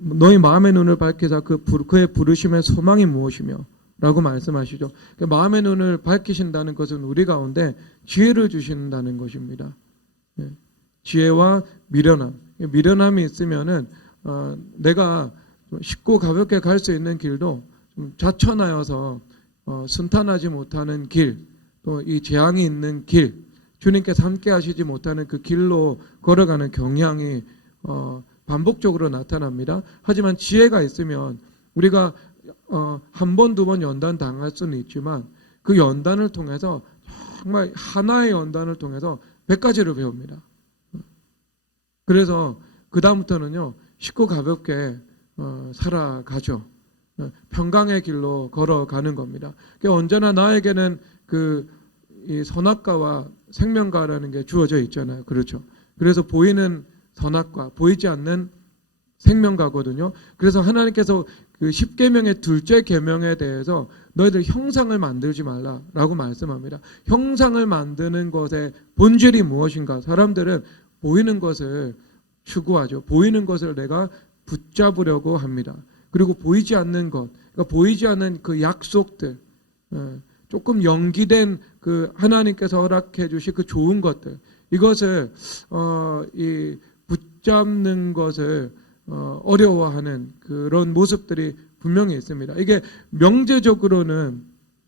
너희 마음의 눈을 밝히사 그의 부르심의 소망이 무엇이며 라고 말씀하시죠. 마음의 눈을 밝히신다는 것은 우리 가운데 지혜를 주신다는 것입니다. 지혜와 미련함. 미련함이 있으면은 내가 쉽고 가볍게 갈 수 있는 길도 좀 자천하여서 순탄하지 못하는 길, 또 이 재앙이 있는 길, 주님께서 함께 하시지 못하는 그 길로 걸어가는 경향이 반복적으로 나타납니다. 하지만 지혜가 있으면 우리가 한 번, 두 번 연단 당할 수는 있지만 그 연단을 통해서 정말 하나의 연단을 통해서 100가지를 배웁니다. 그래서 그 다음부터는요 쉽고 가볍게 살아가죠. 평강의 길로 걸어가는 겁니다. 언제나 나에게는 이 선악과와 생명과라는 게 주어져 있잖아요. 그렇죠. 그래서 보이는 선악과, 보이지 않는 생명과거든요. 그래서 하나님께서 그 10계명의 둘째 계명에 대해서 너희들 형상을 만들지 말라라고 말씀합니다. 형상을 만드는 것의 본질이 무엇인가? 사람들은 보이는 것을 추구하죠. 보이는 것을 내가 붙잡으려고 합니다. 그리고 보이지 않는 것, 그러니까 보이지 않는 그 약속들, 조금 연기된 그 하나님께서 허락해 주신 그 좋은 것들, 이것을 이 붙잡는 것을 어려워하는 그런 모습들이 분명히 있습니다. 이게 명제적으로는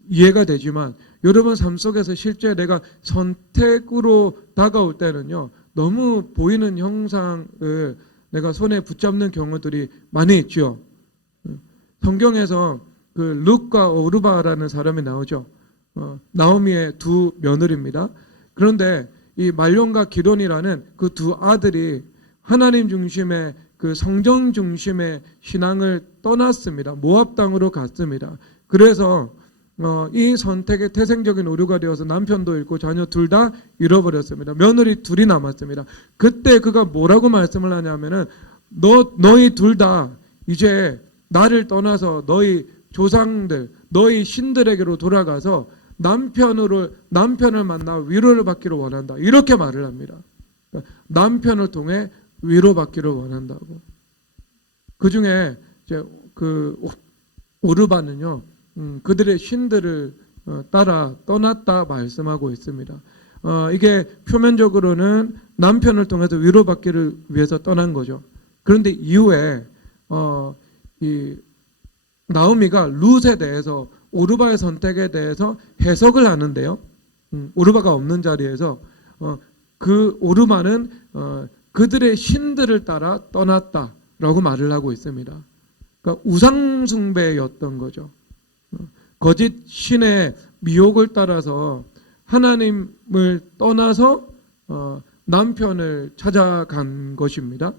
이해가 되지만 여러분 삶 속에서 실제 내가 선택으로 다가올 때는요 너무 보이는 형상을 내가 손에 붙잡는 경우들이 많이 있죠. 성경에서 그 룻과 오르바라는 사람이 나오죠. 나오미의 두 며느리입니다. 그런데 이 말론과 기론이라는 그 두 아들이 하나님 중심의 그 성전 중심의 신앙을 떠났습니다. 모압 땅으로 갔습니다. 그래서 이 선택의 태생적인 오류가 되어서 남편도 잃고 자녀 둘 다 잃어버렸습니다. 며느리 둘이 남았습니다. 그때 그가 뭐라고 말씀을 하냐면은 너희 둘 다 이제 나를 떠나서 너희 조상들, 너희 신들에게로 돌아가서 남편을 만나 위로를 받기를 원한다. 이렇게 말을 합니다. 남편을 통해 위로받기를 원한다고. 그 중에 이제 그 오르바는요, 그들의 신들을 따라 떠났다 말씀하고 있습니다. 이게 표면적으로는 남편을 통해서 위로받기를 위해서 떠난 거죠. 그런데 이후에 이 나오미가 룻에 대해서 오르바의 선택에 대해서 해석을 하는데요. 오르바가 없는 자리에서 그 오르바는 그들의 신들을 따라 떠났다라고 말을 하고 있습니다. 그러니까 우상숭배였던 거죠. 거짓 신의 미혹을 따라서 하나님을 떠나서 남편을 찾아간 것입니다.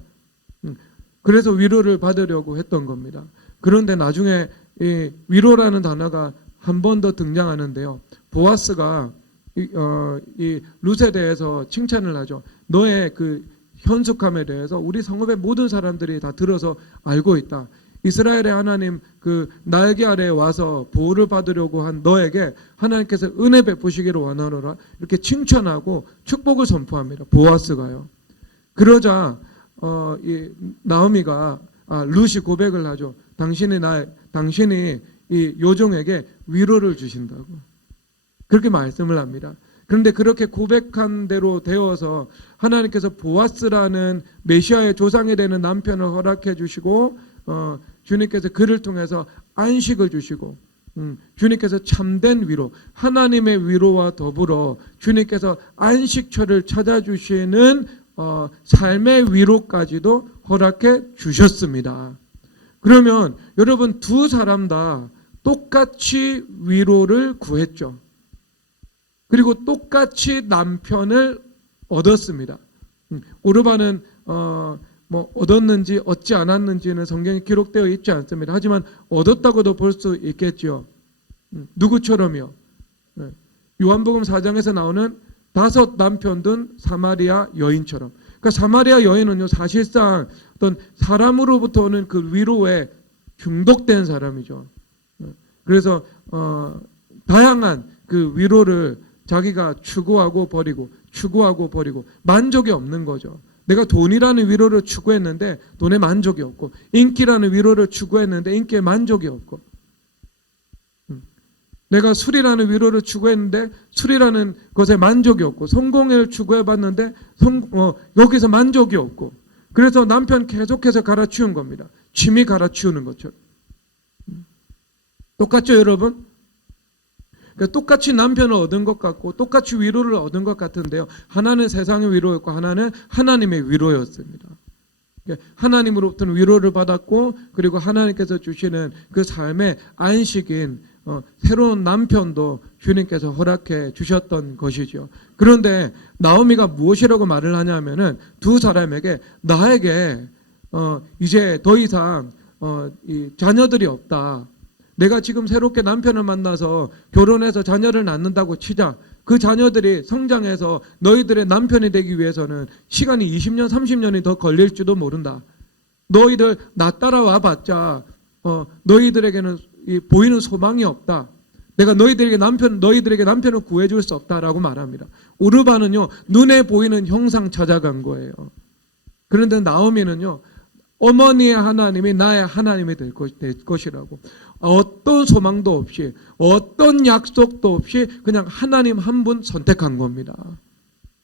그래서 위로를 받으려고 했던 겁니다. 그런데 나중에 이 위로라는 단어가 한 번 더 등장하는데요. 보아스가 이 룻에 대해서 칭찬을 하죠. 너의 그 현숙함에 대해서 우리 성읍의 모든 사람들이 다 들어서 알고 있다. 이스라엘의 하나님 그 날개 아래에 와서 보호를 받으려고 한 너에게 하나님께서 은혜 베푸시기를 원하노라. 이렇게 칭찬하고 축복을 선포합니다. 보아스가요. 그러자 이 나오미가 룻이 고백을 하죠. 당신이 이 요종에게 위로를 주신다고. 그렇게 말씀을 합니다. 그런데 그렇게 고백한 대로 되어서 하나님께서 보아스라는 메시아의 조상이 되는 남편을 허락해 주시고 주님께서 그를 통해서 안식을 주시고 주님께서 참된 위로, 하나님의 위로와 더불어 주님께서 안식처를 찾아주시는 삶의 위로까지도 허락해 주셨습니다. 그러면 여러분 두 사람 다 똑같이 위로를 구했죠. 그리고 똑같이 남편을 얻었습니다. 오르바는 뭐 얻었는지 얻지 않았는지는 성경에 기록되어 있지 않습니다. 하지만 얻었다고도 볼 수 있겠죠. 누구처럼요? 요한복음 4장에서 나오는 5 남편 둔 사마리아 여인처럼. 그러니까 사마리아 여인은요 사실상 어떤 사람으로부터 오는 그 위로에 중독된 사람이죠. 그래서 다양한 그 위로를 자기가 추구하고 버리고 만족이 없는 거죠. 내가 돈이라는 위로를 추구했는데 돈에 만족이 없고, 인기라는 위로를 추구했는데 인기에 만족이 없고, 내가 술이라는 위로를 추구했는데 술이라는 것에 만족이 없고, 성공을 추구해봤는데 여기서 만족이 없고, 그래서 남편 계속해서 갈아치운 겁니다. 취미 갈아치우는 것처럼. 똑같죠, 여러분? 그러니까 똑같이 남편을 얻은 것 같고 똑같이 위로를 얻은 것 같은데요. 하나는 세상의 위로였고 하나는 하나님의 위로였습니다. 그러니까 하나님으로부터는 위로를 받았고, 그리고 하나님께서 주시는 그 삶의 안식인 새로운 남편도 주님께서 허락해 주셨던 것이죠. 그런데 나오미가 무엇이라고 말을 하냐면은 두 사람에게 나에게 이제 더 이상 이 자녀들이 없다. 내가 지금 새롭게 남편을 만나서 결혼해서 자녀를 낳는다고 치자. 그 자녀들이 성장해서 너희들의 남편이 되기 위해서는 시간이 20년, 30년이 더 걸릴지도 모른다. 너희들 나 따라와 봤자 너희들에게는 보이는 소망이 없다. 내가 너희들에게 남편을 구해줄 수 없다라고 말합니다. 오르바는요, 눈에 보이는 형상 찾아간 거예요. 그런데 나오미는요, 어머니의 하나님이 나의 하나님이 될 것이라고, 어떤 소망도 없이 어떤 약속도 없이 그냥 하나님 한 분 선택한 겁니다.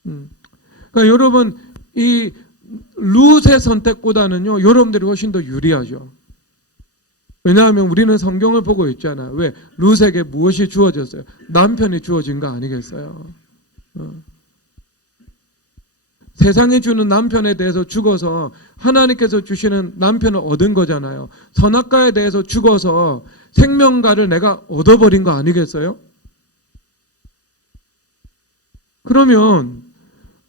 그러니까 여러분, 이 룻의 선택보다는요, 여러분들이 훨씬 더 유리하죠. 왜냐하면 우리는 성경을 보고 있잖아요. 왜? 룻에게 무엇이 주어졌어요? 남편이 주어진 거 아니겠어요? 세상이 주는 남편에 대해서 죽어서 하나님께서 주시는 남편을 얻은 거잖아요. 선악과에 대해서 죽어서 생명과를 내가 얻어버린 거 아니겠어요? 그러면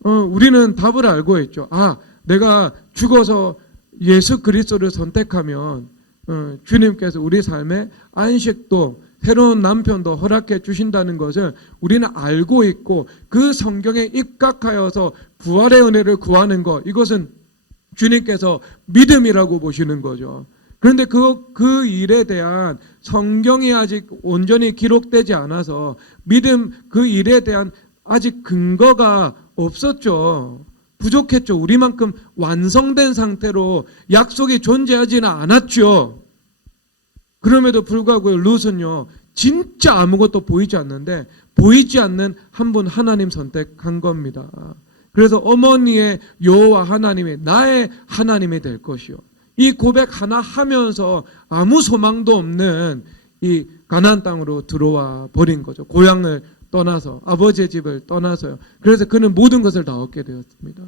우리는 답을 알고 있죠. 아, 내가 죽어서 예수 그리스도를 선택하면 주님께서 우리 삶에 안식도 새로운 남편도 허락해 주신다는 것을 우리는 알고 있고, 그 성경에 입각하여서 부활의 은혜를 구하는 것, 이것은 주님께서 믿음이라고 보시는 거죠. 그런데 그 일에 대한 성경이 아직 온전히 기록되지 않아서 믿음, 그 일에 대한 아직 근거가 없었죠. 부족했죠. 우리만큼 완성된 상태로 약속이 존재하지는 않았죠. 그럼에도 불구하고 룻은요, 진짜 아무것도 보이지 않는데 보이지 않는 한 분 하나님 선택한 겁니다. 그래서 어머니의 여호와 하나님이 나의 하나님이 될 것이요, 이 고백 하나 하면서 아무 소망도 없는 이 가나안 땅으로 들어와 버린 거죠. 고향을 떠나서, 아버지의 집을 떠나서요. 그래서 그는 모든 것을 다 얻게 되었습니다.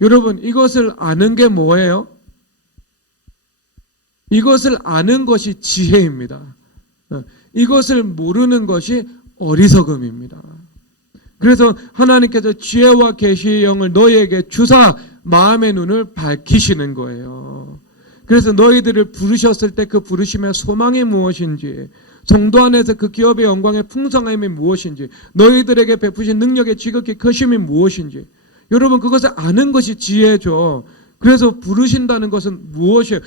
여러분, 이것을 아는 게 뭐예요? 이것을 아는 것이 지혜입니다. 이것을 모르는 것이 어리석음입니다. 그래서 하나님께서 지혜와 계시의 영을 너희에게 주사 마음의 눈을 밝히시는 거예요. 그래서 너희들을 부르셨을 때 그 부르심의 소망이 무엇인지, 성도 안에서 그 기업의 영광의 풍성함이 무엇인지, 너희들에게 베푸신 능력의 지극히 크심이 무엇인지, 여러분, 그것을 아는 것이 지혜죠. 그래서 부르신다는 것은 무엇이에요?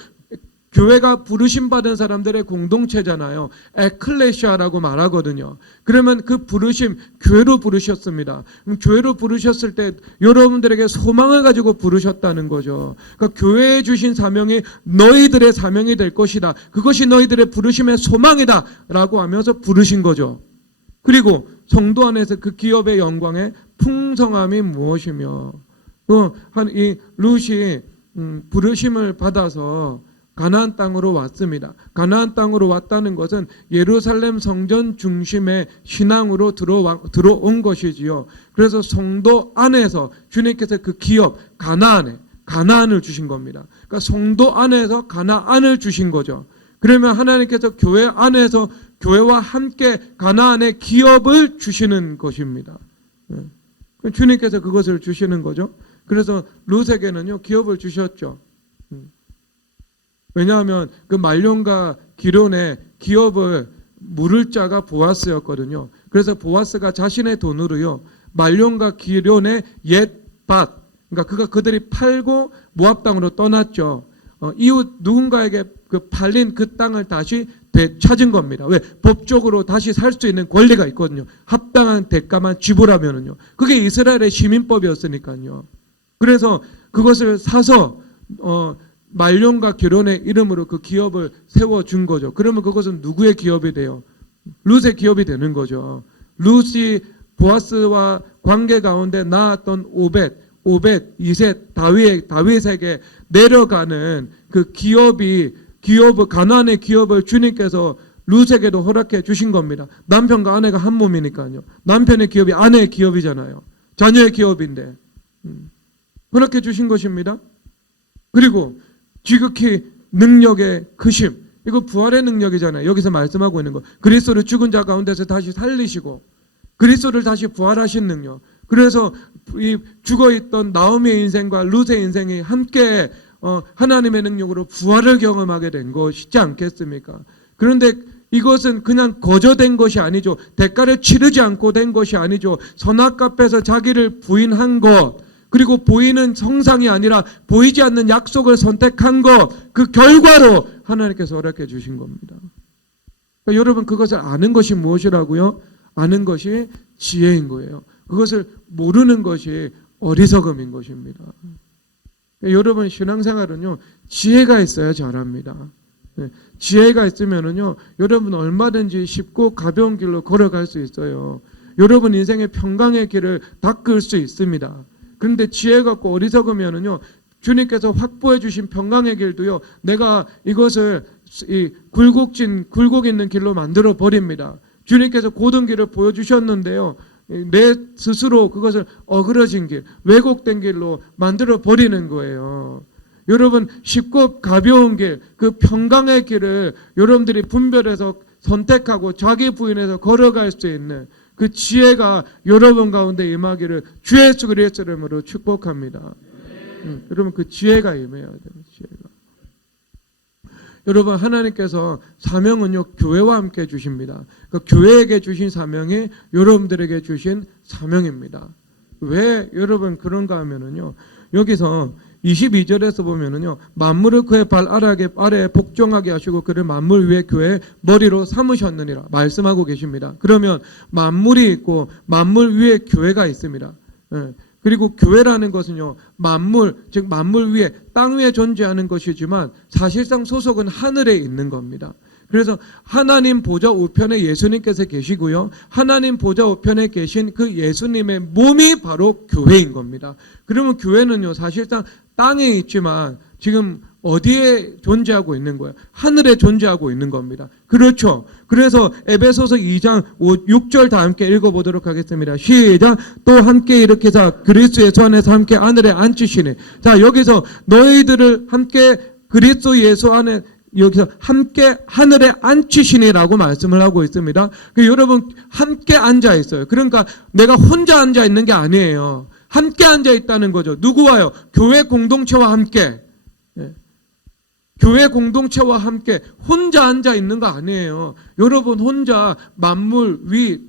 교회가 부르심 받은 사람들의 공동체잖아요. 에클레시아라고 말하거든요. 그러면 그 부르심, 교회로 부르셨습니다. 그럼 교회로 부르셨을 때 여러분들에게 소망을 가지고 부르셨다는 거죠. 그러니까 교회에 주신 사명이 너희들의 사명이 될 것이다. 그것이 너희들의 부르심의 소망이다 라고 하면서 부르신 거죠. 그리고 성도 안에서 그 기업의 영광의 풍성함이 무엇이며, 이 룻이 부르심을 받아서 가나안 땅으로 왔습니다. 가나안 땅으로 왔다는 것은 예루살렘 성전 중심의 신앙으로 들어온 것이지요. 그래서 성도 안에서 주님께서 그 기업 가나안을 주신 겁니다. 그러니까 성도 안에서 가나안을 주신 거죠. 그러면 하나님께서 교회 안에서 교회와 함께 가나안의 기업을 주시는 것입니다. 주님께서 그것을 주시는 거죠. 그래서 룻에게는요, 기업을 주셨죠. 왜냐하면 그 말론과 기론의 기업을 물을 자가 보아스였거든요. 그래서 보아스가 자신의 돈으로요, 말론과 기론의 옛 밭, 그러니까 그들이 팔고 모압 땅으로 떠났죠. 이웃 누군가에게 그 팔린 그 땅을 다시 되찾은 겁니다. 왜? 법적으로 다시 살 수 있는 권리가 있거든요. 합당한 대가만 지불하면은요. 그게 이스라엘의 시민법이었으니까요. 그래서 그것을 사서 말론과 결혼의 이름으로 그 기업을 세워준 거죠. 그러면 그것은 누구의 기업이 돼요? 룻의 기업이 되는 거죠. 룻이 보아스와 관계 가운데 낳았던 오벳, 이셋, 다윗에게 내려가는 그 가나안의 기업을 주님께서 룻에게도 허락해 주신 겁니다. 남편과 아내가 한 몸이니까요. 남편의 기업이 아내의 기업이잖아요. 자녀의 기업인데 그렇게 주신 것입니다. 그리고 지극히 능력의 크심, 이거 부활의 능력이잖아요. 여기서 말씀하고 있는 거. 그리스도를 죽은 자 가운데서 다시 살리시고 그리스도를 다시 부활하신 능력. 그래서 이 죽어있던 나오미의 인생과 룻의 인생이 함께 하나님의 능력으로 부활을 경험하게 된 것이지 않겠습니까? 그런데 이것은 그냥 거저된 것이 아니죠. 대가를 치르지 않고 된 것이 아니죠. 선악 앞에서 자기를 부인한 것, 그리고 보이는 성상이 아니라 보이지 않는 약속을 선택한 것, 그 결과로 하나님께서 허락해 주신 겁니다. 그러니까 여러분, 그것을 아는 것이 무엇이라고요? 아는 것이 지혜인 거예요. 그것을 모르는 것이 어리석음인 것입니다. 그러니까 여러분, 신앙생활은요, 지혜가 있어야 잘합니다. 지혜가 있으면은요, 여러분 얼마든지 쉽고 가벼운 길로 걸어갈 수 있어요. 여러분 인생의 평강의 길을 닦을 수 있습니다. 그런데 지혜가 없고 어리석으면은요, 주님께서 확보해 주신 평강의 길도요, 내가 이것을 굴곡 있는 길로 만들어 버립니다. 주님께서 고든 길을 보여주셨는데요, 내 스스로 그것을 어그러진 길, 왜곡된 길로 만들어 버리는 거예요. 여러분, 쉽고 가벼운 길, 그 평강의 길을 여러분들이 분별해서 선택하고 자기 부인해서 걸어갈 수 있는 그 지혜가 여러분 가운데 임하기를 주 예수 그리스도의 이름으로 축복합니다. 여러분, 그 지혜가 임해야 돼요. 지혜가. 여러분, 하나님께서 사명은요, 교회와 함께 주십니다. 그러니까 교회에게 주신 사명이 여러분들에게 주신 사명입니다. 왜 여러분 그런가 하면은요, 여기서 22절에서 보면은요, 만물을 그의 발 아래에 복종하게 하시고 그를 만물 위에 교회의 머리로 삼으셨느니라 말씀하고 계십니다. 그러면 만물이 있고 만물 위에 교회가 있습니다. 그리고 교회라는 것은요, 만물, 즉 만물 위에, 땅 위에 존재하는 것이지만 사실상 소속은 하늘에 있는 겁니다. 그래서 하나님 보좌 우편에 예수님께서 계시고요, 하나님 보좌 우편에 계신 그 예수님의 몸이 바로 교회인 겁니다. 그러면 교회는요, 사실상 땅에 있지만 지금 어디에 존재하고 있는 거예요? 하늘에 존재하고 있는 겁니다. 그렇죠. 그래서 에베소서 2장 6절 다 함께 읽어보도록 하겠습니다. 시작. 또 함께 일으키사 그리스도의 손에서 함께 하늘에 앉히시니. 자, 여기서 너희들을 함께 그리스도 예수 안에 여기서 함께 하늘에 앉히시니라고 말씀을 하고 있습니다. 여러분, 함께 앉아 있어요. 그러니까 내가 혼자 앉아 있는 게 아니에요. 함께 앉아 있다는 거죠. 누구와요? 교회 공동체와 함께. 교회 공동체와 함께 혼자 앉아 있는 거 아니에요. 여러분 혼자 만물 위,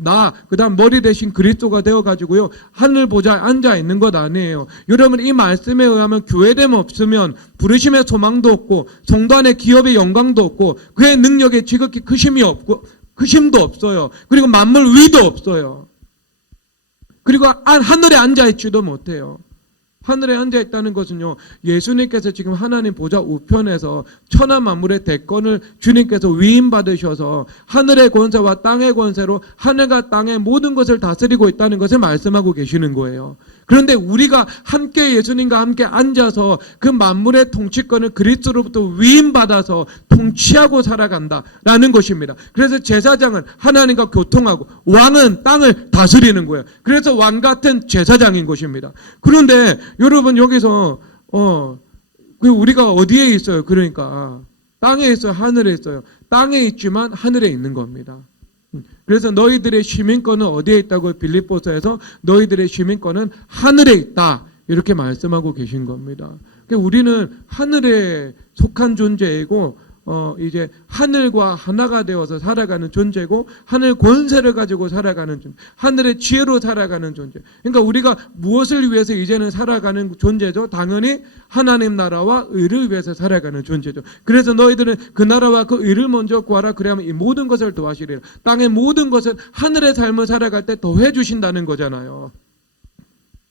그 다음 머리 대신 그리스도가 되어가지고요, 하늘 보좌에 앉아 있는 것 아니에요. 여러분, 이 말씀에 의하면 교회됨 없으면 부르심의 소망도 없고 성도 안에 기업의 영광도 없고 그의 능력에 지극히 크심도 없어요. 그리고 만물 위도 없어요. 그리고 하늘에 앉아 있지도 못해요. 하늘에 앉아있다는 것은요, 예수님께서 지금 하나님 보좌 우편에서 천하 만물의 대권을 주님께서 위임받으셔서 하늘의 권세와 땅의 권세로 하늘과 땅의 모든 것을 다스리고 있다는 것을 말씀하고 계시는 거예요. 그런데 우리가 함께 예수님과 함께 앉아서 그 만물의 통치권을 그리스도로부터 위임받아서 통치하고 살아간다라는 것입니다. 그래서 제사장은 하나님과 교통하고 왕은 땅을 다스리는 거예요. 그래서 왕 같은 제사장인 것입니다. 그런데 여러분, 여기서 우리가 어디에 있어요? 그러니까 땅에 있어요, 하늘에 있어요? 땅에 있지만 하늘에 있는 겁니다. 그래서 너희들의 시민권은 어디에 있다고? 빌립보서에서 너희들의 시민권은 하늘에 있다, 이렇게 말씀하고 계신 겁니다. 그러니까 우리는 하늘에 속한 존재이고 이제 하늘과 하나가 되어서 살아가는 존재고 하늘 권세를 가지고 살아가는 존재, 하늘의 지혜로 살아가는 존재. 그러니까 우리가 무엇을 위해서 이제는 살아가는 존재죠? 당연히 하나님 나라와 의를 위해서 살아가는 존재죠. 그래서 너희들은 그 나라와 그 의를 먼저 구하라. 그래야만 이 모든 것을 더하시리라. 땅의 모든 것은 하늘의 삶을 살아갈 때 더해 주신다는 거잖아요.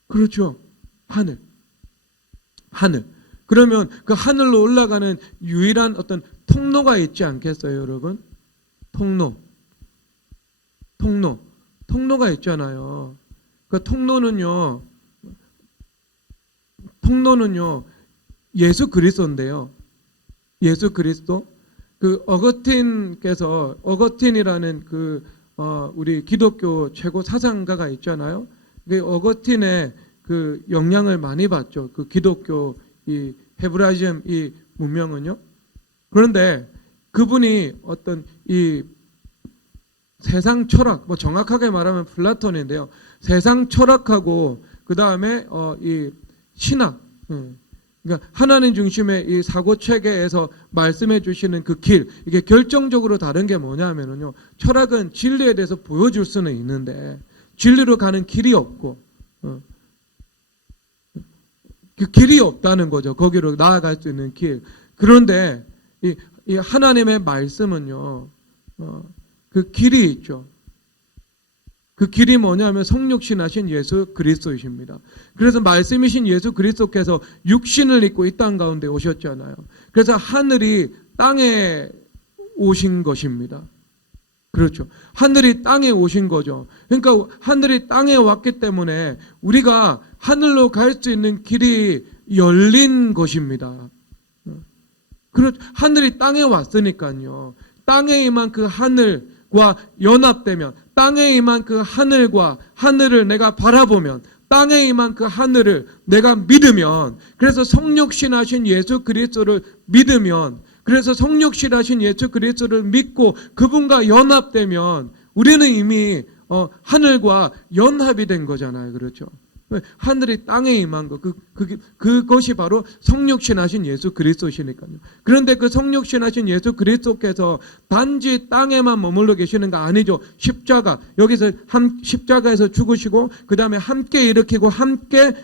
그렇죠. 하늘. 그러면 그 하늘로 올라가는 유일한 어떤 통로가 있지 않겠어요, 여러분? 통로가 있잖아요. 그 통로는요, 예수 그리스도인데요. 예수 그리스도. 그 어거틴이라는 우리 기독교 최고 사상가가 있잖아요. 그 어거틴의 그 영향을 많이 받죠. 그 기독교 이 헤브라이즘 이 문명은요. 그런데 그분이 어떤 이 세상 철학, 뭐 정확하게 말하면 플라톤인데요. 세상 철학하고 그 다음에 이 신학, 그러니까 하나님 중심의 이 사고 체계에서 말씀해 주시는 그 길, 이게 결정적으로 다른 게 뭐냐면요. 철학은 진리에 대해서 보여줄 수는 있는데 진리로 가는 길이 없고. 그 길이 없다는 거죠. 거기로 나아갈 수 있는 길. 그런데 이 하나님의 말씀은요, 그 길이 있죠. 그 길이 뭐냐면 성육신하신 예수 그리스도이십니다. 그래서 말씀이신 예수 그리스도께서 육신을 입고 이 땅 가운데 오셨잖아요. 그래서 하늘이 땅에 오신 것입니다. 그렇죠. 하늘이 땅에 오신 거죠. 그러니까 하늘이 땅에 왔기 때문에 우리가 하늘로 갈 수 있는 길이 열린 것입니다. 하늘이 땅에 왔으니까요. 땅에 임한 그 하늘과 연합되면, 땅에 임한 그 하늘과 하늘을 내가 바라보면, 땅에 임한 그 하늘을 내가 믿으면, 그래서 성육신하신 예수 그리스도를 믿으면, 그래서 성육신하신 예수 그리스도를 믿고 그분과 연합되면 우리는 이미 하늘과 연합이 된 거잖아요. 그렇죠? 하늘이 땅에 임한 것, 그것이 바로 성육신하신 예수 그리스도시니까요. 그런데 그 성육신하신 예수 그리스도께서 단지 땅에만 머물러 계시는 거 아니죠. 십자가, 여기서 십자가에서 죽으시고 그 다음에 함께 일으키고 함께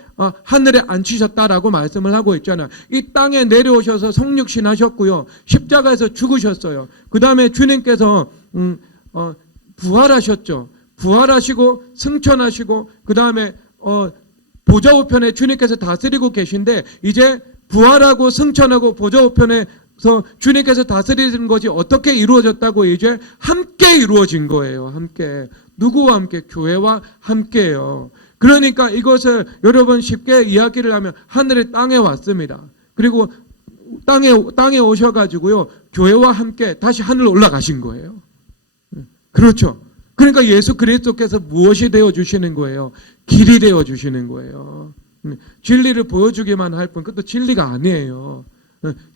하늘에 앉히셨다라고 말씀을 하고 있잖아요. 이 땅에 내려오셔서 성육신하셨고요. 십자가에서 죽으셨어요. 그 다음에 주님께서 부활하셨죠. 부활하시고 승천하시고 그 다음에 보좌 우편에 주님께서 다스리고 계신데, 이제 부활하고 승천하고 보좌 우편에서 주님께서 다스리는 것이 어떻게 이루어졌다고? 이제 함께 이루어진 거예요. 함께. 누구와 함께? 교회와 함께예요. 그러니까 이것을 여러분 쉽게 이야기를 하면 하늘의 땅에 왔습니다. 그리고 땅에 오셔가지고요, 교회와 함께 다시 하늘로 올라가신 거예요. 그렇죠. 그러니까 예수 그리스도께서 무엇이 되어 주시는 거예요? 길이 되어 주시는 거예요. 진리를 보여주기만 할 뿐, 그것도 진리가 아니에요.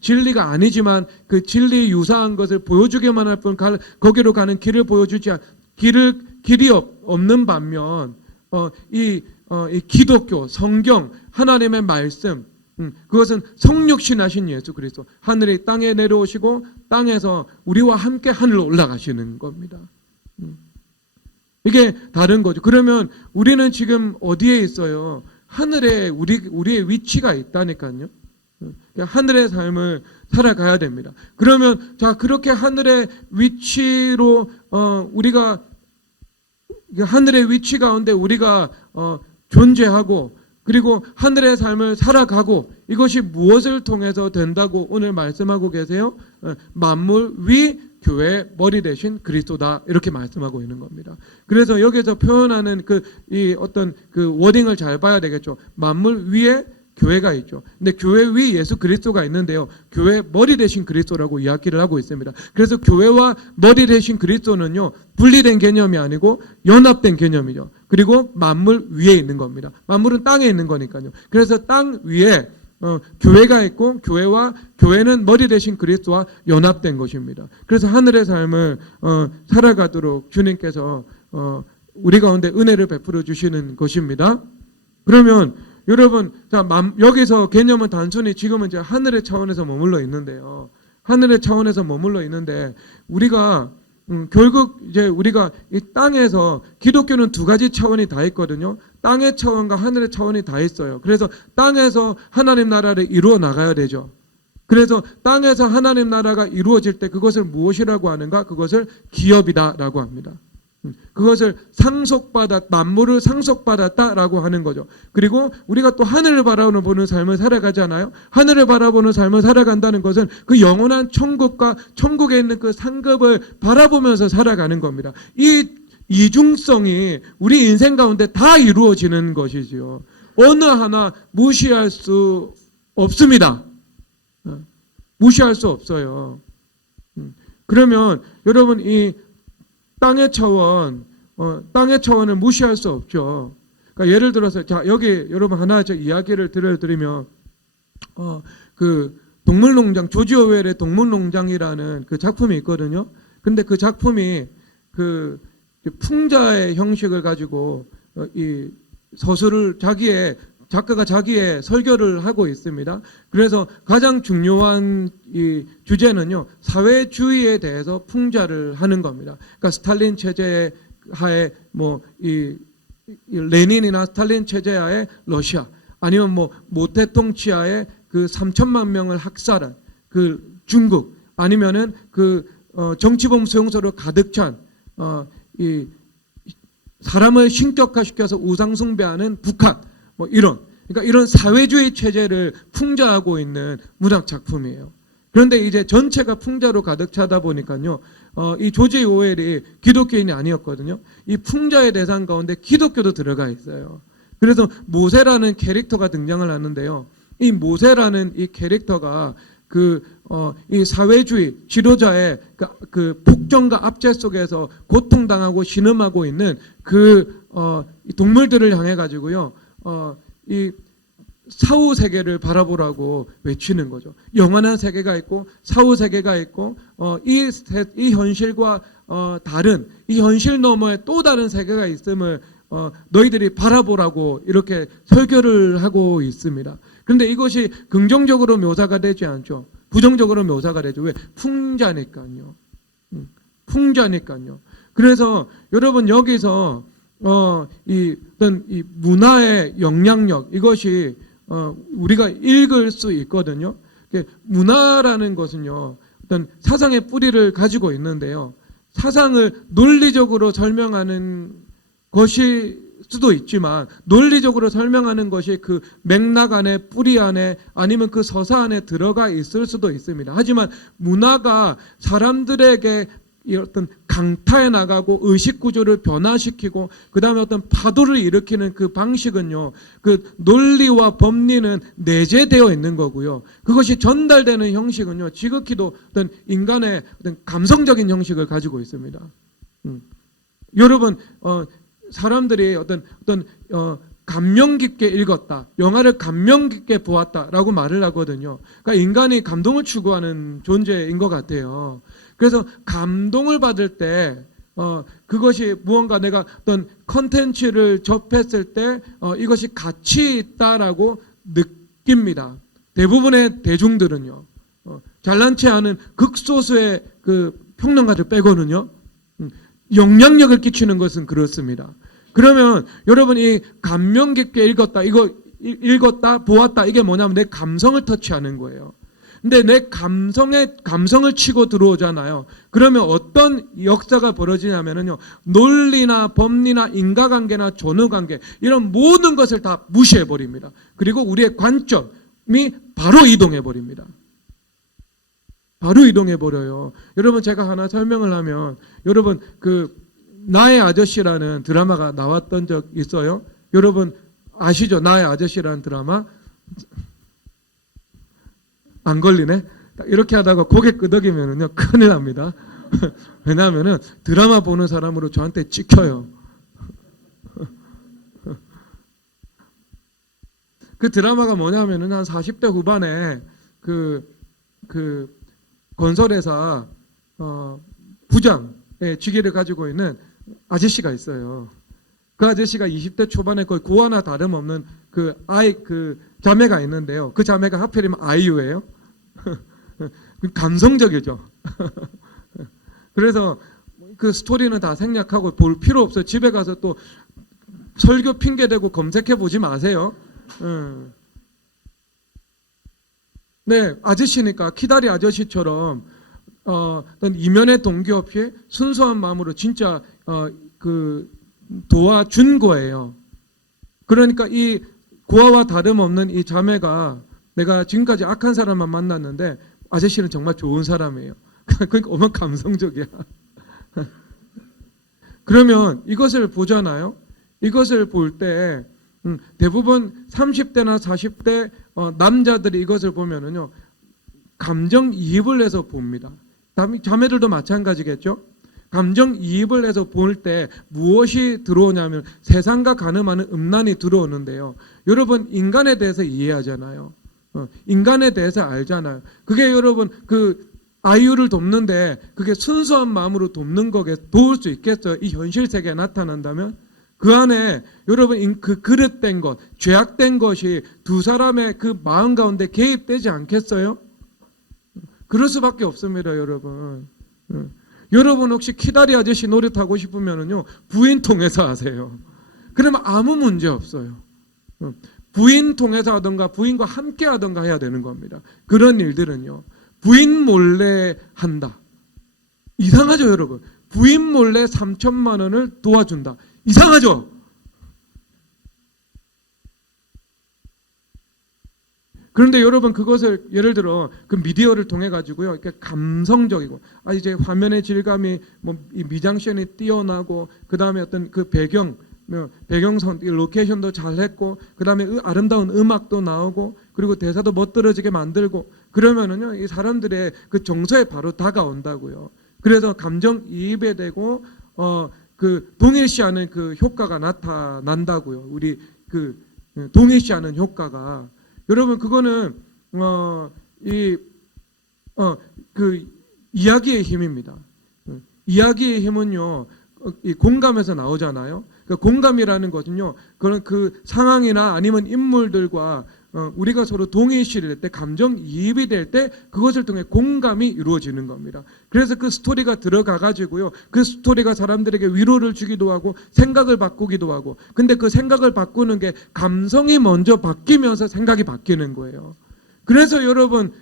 진리가 아니지만 그 진리 유사한 것을 보여주기만 할 뿐, 거기로 가는 길을 보여주지 길이 없는 반면 이 기독교, 성경, 하나님의 말씀, 그것은 성육신하신 예수 그리스도, 하늘이 땅에 내려오시고 땅에서 우리와 함께 하늘로 올라가시는 겁니다. 이게 다른 거죠. 그러면 우리는 지금 어디에 있어요? 하늘에 우리의 위치가 있다니까요. 하늘의 삶을 살아가야 됩니다. 그러면 자, 그렇게 하늘의 위치로 우리가 하늘의 위치 가운데 우리가 존재하고, 그리고 하늘의 삶을 살아가고, 이것이 무엇을 통해서 된다고 오늘 말씀하고 계세요? 만물 위 교회의 머리 대신 그리스도다, 이렇게 말씀하고 있는 겁니다. 그래서 여기서 표현하는 이 어떤 워딩을 잘 봐야 되겠죠. 만물 위에 교회가 있죠. 근데 교회 위 예수 그리스도가 있는데요. 교회 머리 대신 그리스도라고 이야기를 하고 있습니다. 그래서 교회와 머리 대신 그리스도는요, 분리된 개념이 아니고 연합된 개념이죠. 그리고 만물 위에 있는 겁니다. 만물은 땅에 있는 거니까요. 그래서 땅 위에 교회가 있고, 교회는 머리 대신 그리스도와 연합된 것입니다. 그래서 하늘의 삶을 살아가도록 주님께서 우리 가운데 은혜를 베풀어 주시는 것입니다. 그러면 여러분, 자, 여기서 개념은 단순히 지금은 이제 하늘의 차원에서 머물러 있는데요. 하늘의 차원에서 머물러 있는데 우리가 결국 이제 우리가 이 땅에서 기독교는 두 가지 차원이 다 있거든요. 땅의 차원과 하늘의 차원이 다 있어요. 그래서 땅에서 하나님 나라를 이루어 나가야 되죠. 그래서 땅에서 하나님 나라가 이루어질 때 그것을 무엇이라고 하는가? 그것을 기업이다라고 합니다. 그것을 만물을 상속받았다라고 하는 거죠. 그리고 우리가 또 하늘을 바라보는 삶을 살아가잖아요. 하늘을 바라보는 삶을 살아간다는 것은 그 영원한 천국과 천국에 있는 그 상급을 바라보면서 살아가는 겁니다. 이 이중성이 우리 인생 가운데 다 이루어지는 것이지요. 어느 하나 무시할 수 없습니다. 무시할 수 없어요. 그러면 여러분 이 땅의 차원을 무시할 수 없죠. 그러니까 예를 들어서 자 여기 여러분 하나 저 이야기를 들려드리면 그 동물농장 조지 오웰의 동물농장이라는 그 작품이 있거든요. 근데 그 작품이 그 풍자의 형식을 가지고 이 서술을 작가가 자기의 설교를 하고 있습니다. 그래서 가장 중요한 이 주제는요, 사회주의에 대해서 풍자를 하는 겁니다. 그러니까 스탈린 체제 하에 이 레닌이나 스탈린 체제 하에 러시아, 아니면 모태 통치하에 그 3천만 명을 학살한 그 중국, 아니면은 그 정치범 수용소로 가득 찬 이 사람을 신격화시켜서 우상숭배하는 북한. 그러니까 이런 사회주의 체제를 풍자하고 있는 문학 작품이에요. 그런데 이제 전체가 풍자로 가득 차다 보니까요, 이 조지 오웰이 기독교인이 아니었거든요. 이 풍자의 대상 가운데 기독교도 들어가 있어요. 그래서 모세라는 캐릭터가 등장을 하는데요. 이 모세라는 이 캐릭터가 이 사회주의 지도자의 그 폭정과 압제 속에서 고통당하고 신음하고 있는 동물들을 향해 가지고요, 이 사후 세계를 바라보라고 외치는 거죠. 영원한 세계가 있고 사후 세계가 있고 이 현실과 다른 이 현실 너머에 또 다른 세계가 있음을 너희들이 바라보라고 이렇게 설교를 하고 있습니다. 그런데 이것이 긍정적으로 묘사가 되지 않죠. 부정적으로 묘사가 되죠. 왜? 풍자니까요. 풍자니까요. 그래서 여러분 여기서 이 문화의 영향력, 이것이 우리가 읽을 수 있거든요. 문화라는 것은요, 어떤 사상의 뿌리를 가지고 있는데요. 사상을 논리적으로 설명하는 것이 수도 있지만, 논리적으로 설명하는 것이 그 맥락 안에, 뿌리 안에, 아니면 그 서사 안에 들어가 있을 수도 있습니다. 하지만 문화가 사람들에게 어떤 강타해 나가고 의식 구조를 변화시키고 그 다음에 어떤 파도를 일으키는 그 방식은요, 그 논리와 법리는 내재되어 있는 거고요. 그것이 전달되는 형식은요, 지극히도 어떤 인간의 어떤 감성적인 형식을 가지고 있습니다. 여러분, 사람들이 어떤 감명 깊게 읽었다, 영화를 감명 깊게 보았다라고 말을 하거든요. 그러니까 인간이 감동을 추구하는 존재인 것 같아요. 그래서 감동을 받을 때 그것이 무언가 내가 어떤 컨텐츠를 접했을 때 이것이 가치 있다라고 느낍니다. 대부분의 대중들은요, 잘난 체 않은 극소수의 그 평론가들 빼고는요, 영향력을 끼치는 것은 그렇습니다. 그러면 여러분 이 감명 깊게 읽었다, 보았다, 이게 뭐냐면 내 감성을 터치하는 거예요. 근데 내 감성을 치고 들어오잖아요. 그러면 어떤 역사가 벌어지냐면요, 논리나 법리나 인과관계나 전후관계, 이런 모든 것을 다 무시해버립니다. 그리고 우리의 관점이 바로 이동해버립니다. 바로 이동해버려요. 여러분, 제가 하나 설명을 하면, 여러분, 나의 아저씨라는 드라마가 나왔던 적 있어요? 여러분 아시죠? 나의 아저씨라는 드라마? 안 걸리네? 이렇게 하다가 고개 끄덕이면은요, 큰일 납니다. 왜냐하면은 드라마 보는 사람으로 저한테 찍혀요. 그 드라마가 뭐냐면은 한 40대 후반에 그 건설회사 부장의 직위를 가지고 있는 아저씨가 있어요. 그 아저씨가 20대 초반에 거의 고아나 다름없는 그 자매가 있는데요. 그 자매가 하필이면 아이유예요. 감성적이죠. 그래서 그 스토리는 다 생략하고 볼 필요 없어요. 집에 가서 또 설교 핑계대고 검색해 보지 마세요. 네, 아저씨니까 키다리 아저씨처럼 어떤 이면의 동기 없이 순수한 마음으로 진짜 그 도와준 거예요. 그러니까 이 고아와 다름없는 이 자매가 내가 지금까지 악한 사람만 만났는데 아저씨는 정말 좋은 사람이에요. 그러니까 얼마나 감성적이야. 그러면 이것을 보잖아요. 이것을 볼 때 대부분 30대나 40대 남자들이 이것을 보면은요 감정이입을 해서 봅니다. 자매들도 마찬가지겠죠. 감정이입을 해서 볼 때 무엇이 들어오냐면 세상과 가늠하는 음란이 들어오는데요. 여러분 인간에 대해서 이해하잖아요. 인간에 대해서 알잖아요. 그게 여러분 그 아이유를 돕는데 그게 순수한 마음으로 돕는 거게 도울 수 있겠어요? 이 현실 세계에 나타난다면 그 안에 여러분 그 그릇된 것, 죄악된 것이 두 사람의 그 마음 가운데 개입되지 않겠어요? 그럴 수밖에 없습니다, 여러분. 여러분 혹시 키다리 아저씨 노릇하고 싶으면은요 부인 통해서 하세요. 그러면 아무 문제 없어요. 부인 통해서 하던가 부인과 함께 하던가 해야 되는 겁니다. 그런 일들은요 부인 몰래 한다. 이상하죠, 여러분. 부인 몰래 3천만 원을 도와준다. 이상하죠? 그런데 여러분 그것을 예를 들어 그 미디어를 통해 가지고요 이렇게 감성적이고 이제 화면의 질감이 뭐 이 미장센이 뛰어나고 그 다음에 어떤 그 배경선 로케이션도 잘했고 그 다음에 아름다운 음악도 나오고 그리고 대사도 멋들어지게 만들고 그러면은요 이 사람들의 그 정서에 바로 다가온다고요. 그래서 감정이입에 되고 그 동일시하는 그 효과가 나타난다고요. 우리 그 동일시하는 효과가 여러분 그거는 그 이야기의 힘입니다. 이야기의 힘은요 이 공감에서 나오잖아요. 그러니까 공감이라는 것은요 그런 그 상황이나 아니면 인물들과 우리가 서로 동일시를 할 때 감정이입이 될 때 그것을 통해 공감이 이루어지는 겁니다. 그래서 그 스토리가 들어가 가지고요 그 스토리가 사람들에게 위로를 주기도 하고 생각을 바꾸기도 하고 근데 그 생각을 바꾸는 게 감성이 먼저 바뀌면서 생각이 바뀌는 거예요. 그래서 여러분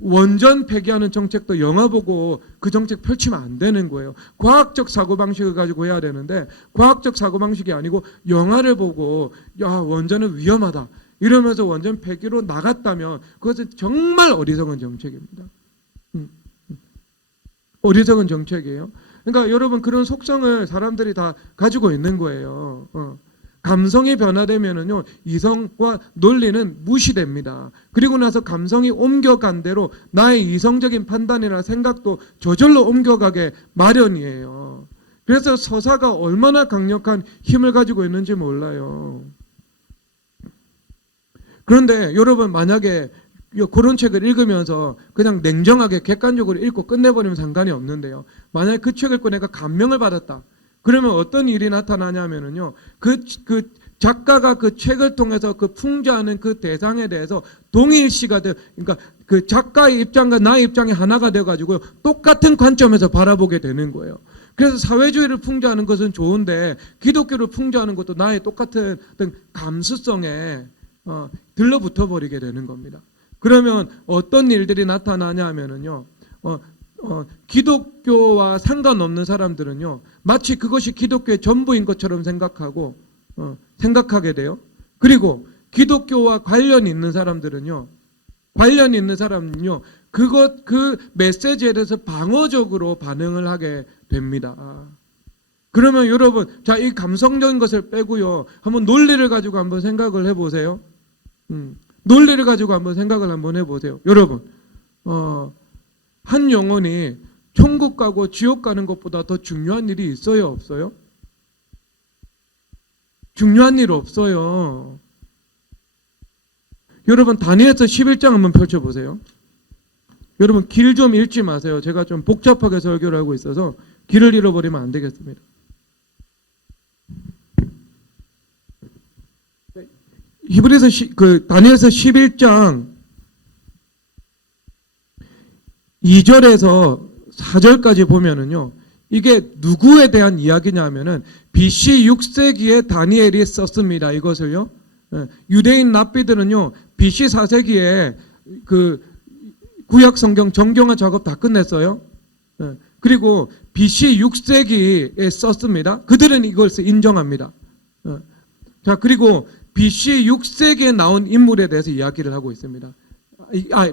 원전 폐기하는 정책도 영화 보고 그 정책 펼치면 안 되는 거예요. 과학적 사고방식을 가지고 해야 되는데 과학적 사고방식이 아니고 영화를 보고 원전은 위험하다 이러면서 원전 폐기로 나갔다면 그것은 정말 어리석은 정책입니다. 어리석은 정책이에요. 그러니까 여러분 그런 속성을 사람들이 다 가지고 있는 거예요. 감성이 변화되면은요 이성과 논리는 무시됩니다. 그리고 나서 감성이 옮겨간 대로 나의 이성적인 판단이나 생각도 저절로 옮겨가게 마련이에요. 그래서 서사가 얼마나 강력한 힘을 가지고 있는지 몰라요. 그런데 여러분 만약에 그런 책을 읽으면서 그냥 냉정하게 객관적으로 읽고 끝내버리면 상관이 없는데요. 만약에 그 책을 읽고 내가 감명을 받았다. 그러면 어떤 일이 나타나냐면은요, 그 작가가 그 책을 통해서 그 풍자하는 그 대상에 대해서 동일시가 그러니까 그 작가의 입장과 나의 입장이 하나가 돼가지고 똑같은 관점에서 바라보게 되는 거예요. 그래서 사회주의를 풍자하는 것은 좋은데 기독교를 풍자하는 것도 나의 똑같은 어떤 감수성에 들러붙어 버리게 되는 겁니다. 그러면 어떤 일들이 나타나냐 하면은요, 기독교와 상관없는 사람들은요, 마치 그것이 기독교의 전부인 것처럼 생각하게 돼요. 그리고 기독교와 관련 있는 사람은요, 그 메시지에 대해서 방어적으로 반응을 하게 됩니다. 그러면 여러분, 자, 이 감성적인 것을 빼고요, 한번 논리를 가지고 한번 생각을 해보세요. 논리를 가지고 한번 생각을 한번 해보세요. 여러분, 한 영혼이 천국 가고 지옥 가는 것보다 더 중요한 일이 있어요, 없어요? 중요한 일 없어요. 여러분 다니엘서 11장 한번 펼쳐보세요. 여러분 길 좀 잃지 마세요. 제가 좀 복잡하게 설교를 하고 있어서 길을 잃어버리면 안 되겠습니다. 히브리서 다니엘서 11장 2절에서 4절까지 보면은요, 이게 누구에 대한 이야기냐면은 BC 6세기에 다니엘이 썼습니다. 이것을요. 유대인 랍비들은요, BC 4세기에 그 구약 성경 정경화 작업 다 끝냈어요. 그리고 BC 6세기에 썼습니다. 그들은 이걸 인정합니다. 자, 그리고 BC 6세기에 나온 인물에 대해서 이야기를 하고 있습니다.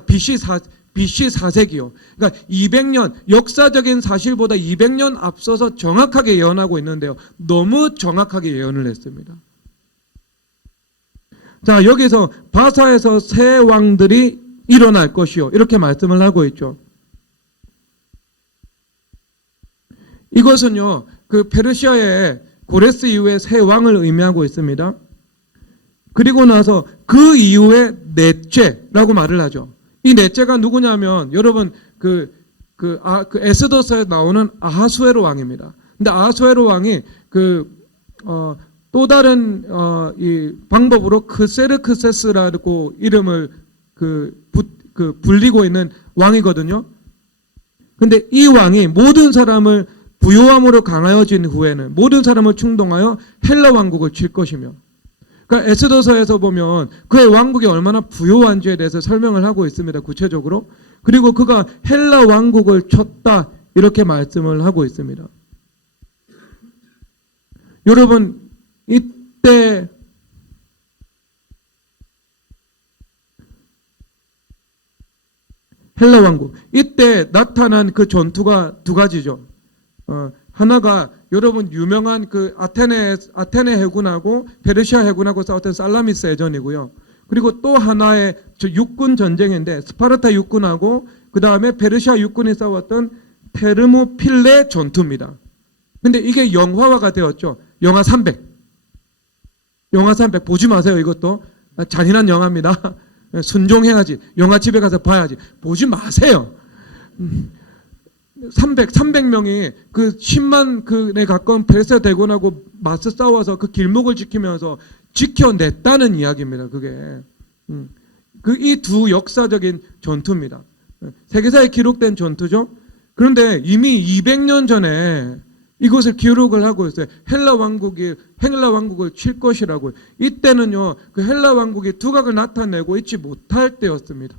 BC 4세기요. 그러니까 200년, 역사적인 사실보다 200년 앞서서 정확하게 예언하고 있는데요. 너무 정확하게 예언을 했습니다. 자, 여기서 바사에서 새 왕들이 일어날 것이요. 이렇게 말씀을 하고 있죠. 이것은요, 그 페르시아의 고레스 이후에 새 왕을 의미하고 있습니다. 그리고 나서 그 이후에 넷째라고 말을 하죠. 이 넷째가 누구냐면 여러분 그 에스더서에 나오는 아하수에로 왕입니다. 근데 아하수에로 왕이 또 다른 이 방법으로 크세르크세스라고 이름을 불리고 있는 왕이거든요. 근데 이 왕이 모든 사람을 부요함으로 강하여진 후에는 모든 사람을 충동하여 헬라 왕국을 칠 것이며, 그러니까 에스더서에서 보면 그의 왕국이 얼마나 부요한지에 대해서 설명을 하고 있습니다. 구체적으로. 그리고 그가 헬라 왕국을 쳤다 이렇게 말씀을 하고 있습니다. 여러분 이때 헬라 왕국 이때 나타난 그 전투가 두 가지죠. 하나가 여러분 유명한 그 아테네 해군하고 페르시아 해군하고 싸웠던 살라미스 해전이고요. 그리고 또 하나의 육군 전쟁인데 스파르타 육군하고 그 다음에 페르시아 육군이 싸웠던 테르모필레 전투입니다. 근데 이게 영화화가 되었죠. 영화 300. 영화 300 보지 마세요. 이것도 잔인한 영화입니다. 순종해야지. 영화 집에 가서 봐야지. 보지 마세요. 300명이 그 10만 그에 가까운 페르시아 대군하고 맞서 싸워서 그 길목을 지키면서 지켜냈다는 이야기입니다. 그게 이 두 역사적인 전투입니다. 세계사에 기록된 전투죠. 그런데 이미 200년 전에 이것을 기록을 하고 있어요. 헬라 왕국을 칠 것이라고. 이때는요, 그 헬라 왕국이 두각을 나타내고 있지 못할 때였습니다.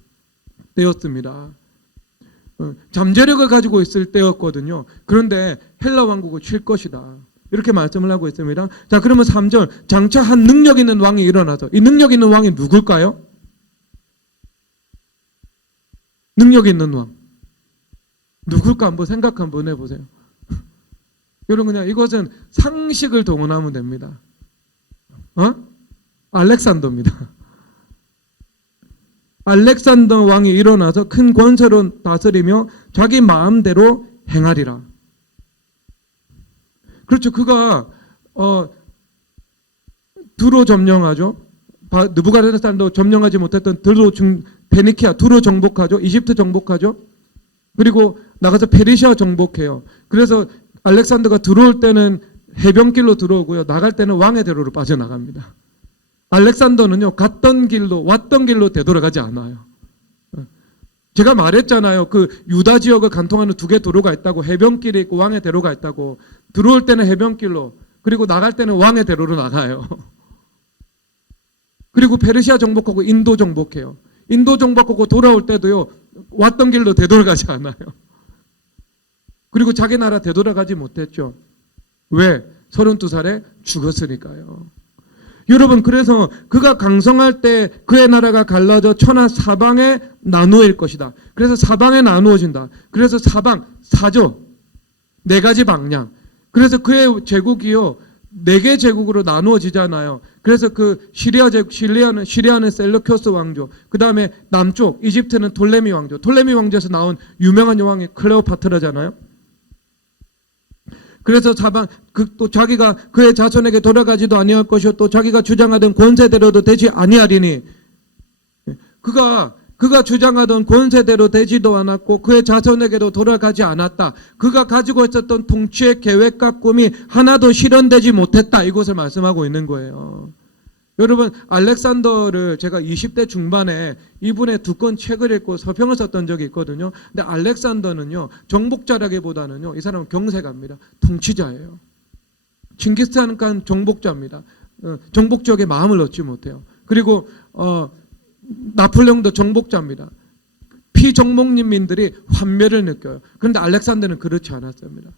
잠재력을 가지고 있을 때였거든요. 그런데 헬라 왕국을 칠 것이다. 이렇게 말씀을 하고 있습니다. 자, 그러면 3절. 장차 한 능력 있는 왕이 일어나서, 이 능력 있는 왕이 누굴까요? 능력 있는 왕. 누굴까 한번 생각 한번 해보세요. 여러분 그냥 이것은 상식을 동원하면 됩니다. 알렉산더입니다. 알렉산더 왕이 일어나서 큰 권세로 다스리며 자기 마음대로 행하리라. 그렇죠. 그가 두로 점령하죠. 느부갓네살도 점령하지 못했던 페니키아 두로 정복하죠. 이집트 정복하죠. 그리고 나가서 페르시아 정복해요. 그래서 알렉산더가 들어올 때는 해변길로 들어오고요. 나갈 때는 왕의 대로로 빠져나갑니다. 알렉산더는요, 갔던 길로, 왔던 길로 되돌아가지 않아요. 제가 말했잖아요. 그 유다 지역을 관통하는 두 개 도로가 있다고, 해변길이 있고 왕의 대로가 있다고. 들어올 때는 해변길로, 그리고 나갈 때는 왕의 대로로 나가요. 그리고 페르시아 정복하고 인도 정복해요. 인도 정복하고 돌아올 때도요, 왔던 길로 되돌아가지 않아요. 그리고 자기 나라 되돌아가지 못했죠. 왜? 32살에 죽었으니까요. 여러분, 그래서 그가 강성할 때 그의 나라가 갈라져 천하 사방에 나누어질 것이다. 그래서 사방에 나누어진다. 그래서 사죠. 4가지 방향. 그래서 그의 제국이요, 4개 제국으로 나누어지잖아요. 그래서 그 시리아는 셀루키오스 왕조, 그 다음에 남쪽 이집트는 톨레미 왕조. 톨레미 왕조에서 나온 유명한 여왕이 클레오파트라잖아요. 그래서 또 자기가 그의 자손에게 돌아가지도 아니할 것이요 또 자기가 주장하던 권세대로도 되지 아니하리니, 그가 주장하던 권세대로 되지도 않았고 그의 자손에게도 돌아가지 않았다. 그가 가지고 있었던 통치의 계획과 꿈이 하나도 실현되지 못했다. 이것을 말씀하고 있는 거예요. 여러분 알렉산더를 제가 20대 중반에 이분의 두 권 책을 읽고 서평을 썼던 적이 있거든요. 근데 알렉산더는요 정복자라기보다는요 이 사람은 경세가입니다. 통치자예요. 칭기스칸 정복자입니다. 정복 지역에 마음을 얻지 못해요. 그리고 나폴레옹도 정복자입니다. 피정복민들이 환멸을 느껴요. 그런데 알렉산더는 그렇지 않았습니다.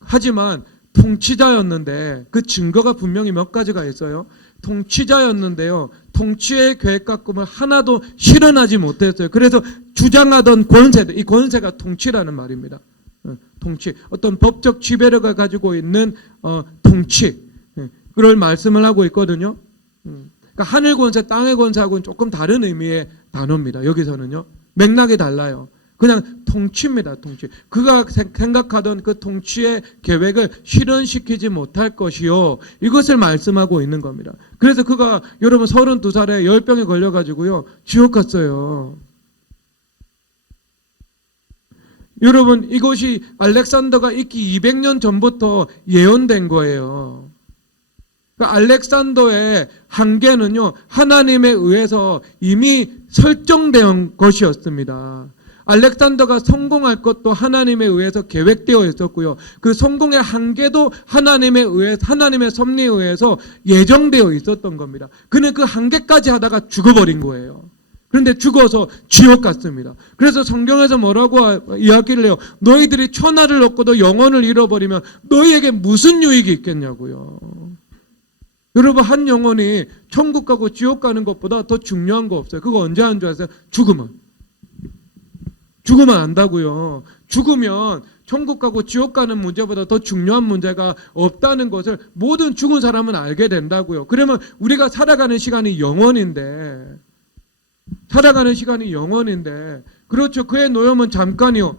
하지만 통치자였는데 그 증거가 분명히 몇 가지가 있어요. 통치자였는데요. 통치의 계획과 꿈을 하나도 실현하지 못했어요. 그래서 주장하던 권세들, 이 권세가 통치라는 말입니다. 통치, 어떤 법적 지배력을 가지고 있는 통치, 그걸 말씀을 하고 있거든요. 그러니까 하늘 권세, 땅의 권세하고는 조금 다른 의미의 단어입니다. 여기서는요. 맥락이 달라요. 그냥 통치입니다. 통치. 그가 생각하던 그 통치의 계획을 실현시키지 못할 것이요. 이것을 말씀하고 있는 겁니다. 그래서 그가 여러분 32살에 열병에 걸려가지고요. 지옥 갔어요. 여러분 이것이 알렉산더가 있기 200년 전부터 예언된 거예요. 그러니까 알렉산더의 한계는요. 하나님에 의해서 이미 설정된 것이었습니다. 알렉산더가 성공할 것도 하나님에 의해서 계획되어 있었고요. 그 성공의 한계도 하나님에 의해 하나님의 섭리에 의해서 예정되어 있었던 겁니다. 그는 그 한계까지 하다가 죽어버린 거예요. 그런데 죽어서 지옥 갔습니다. 그래서 성경에서 뭐라고 이야기를 해요? 너희들이 천하를 얻고도 영혼을 잃어버리면 너희에게 무슨 유익이 있겠냐고요. 여러분 한 영혼이 천국 가고 지옥 가는 것보다 더 중요한 거 없어요. 그거 언제 하는 줄 아세요? 죽으면 안다고요. 죽으면 천국 가고 지옥 가는 문제보다 더 중요한 문제가 없다는 것을 모든 죽은 사람은 알게 된다고요. 그러면 우리가 살아가는 시간이 영원인데 그렇죠. 그의 노염은 잠깐이요.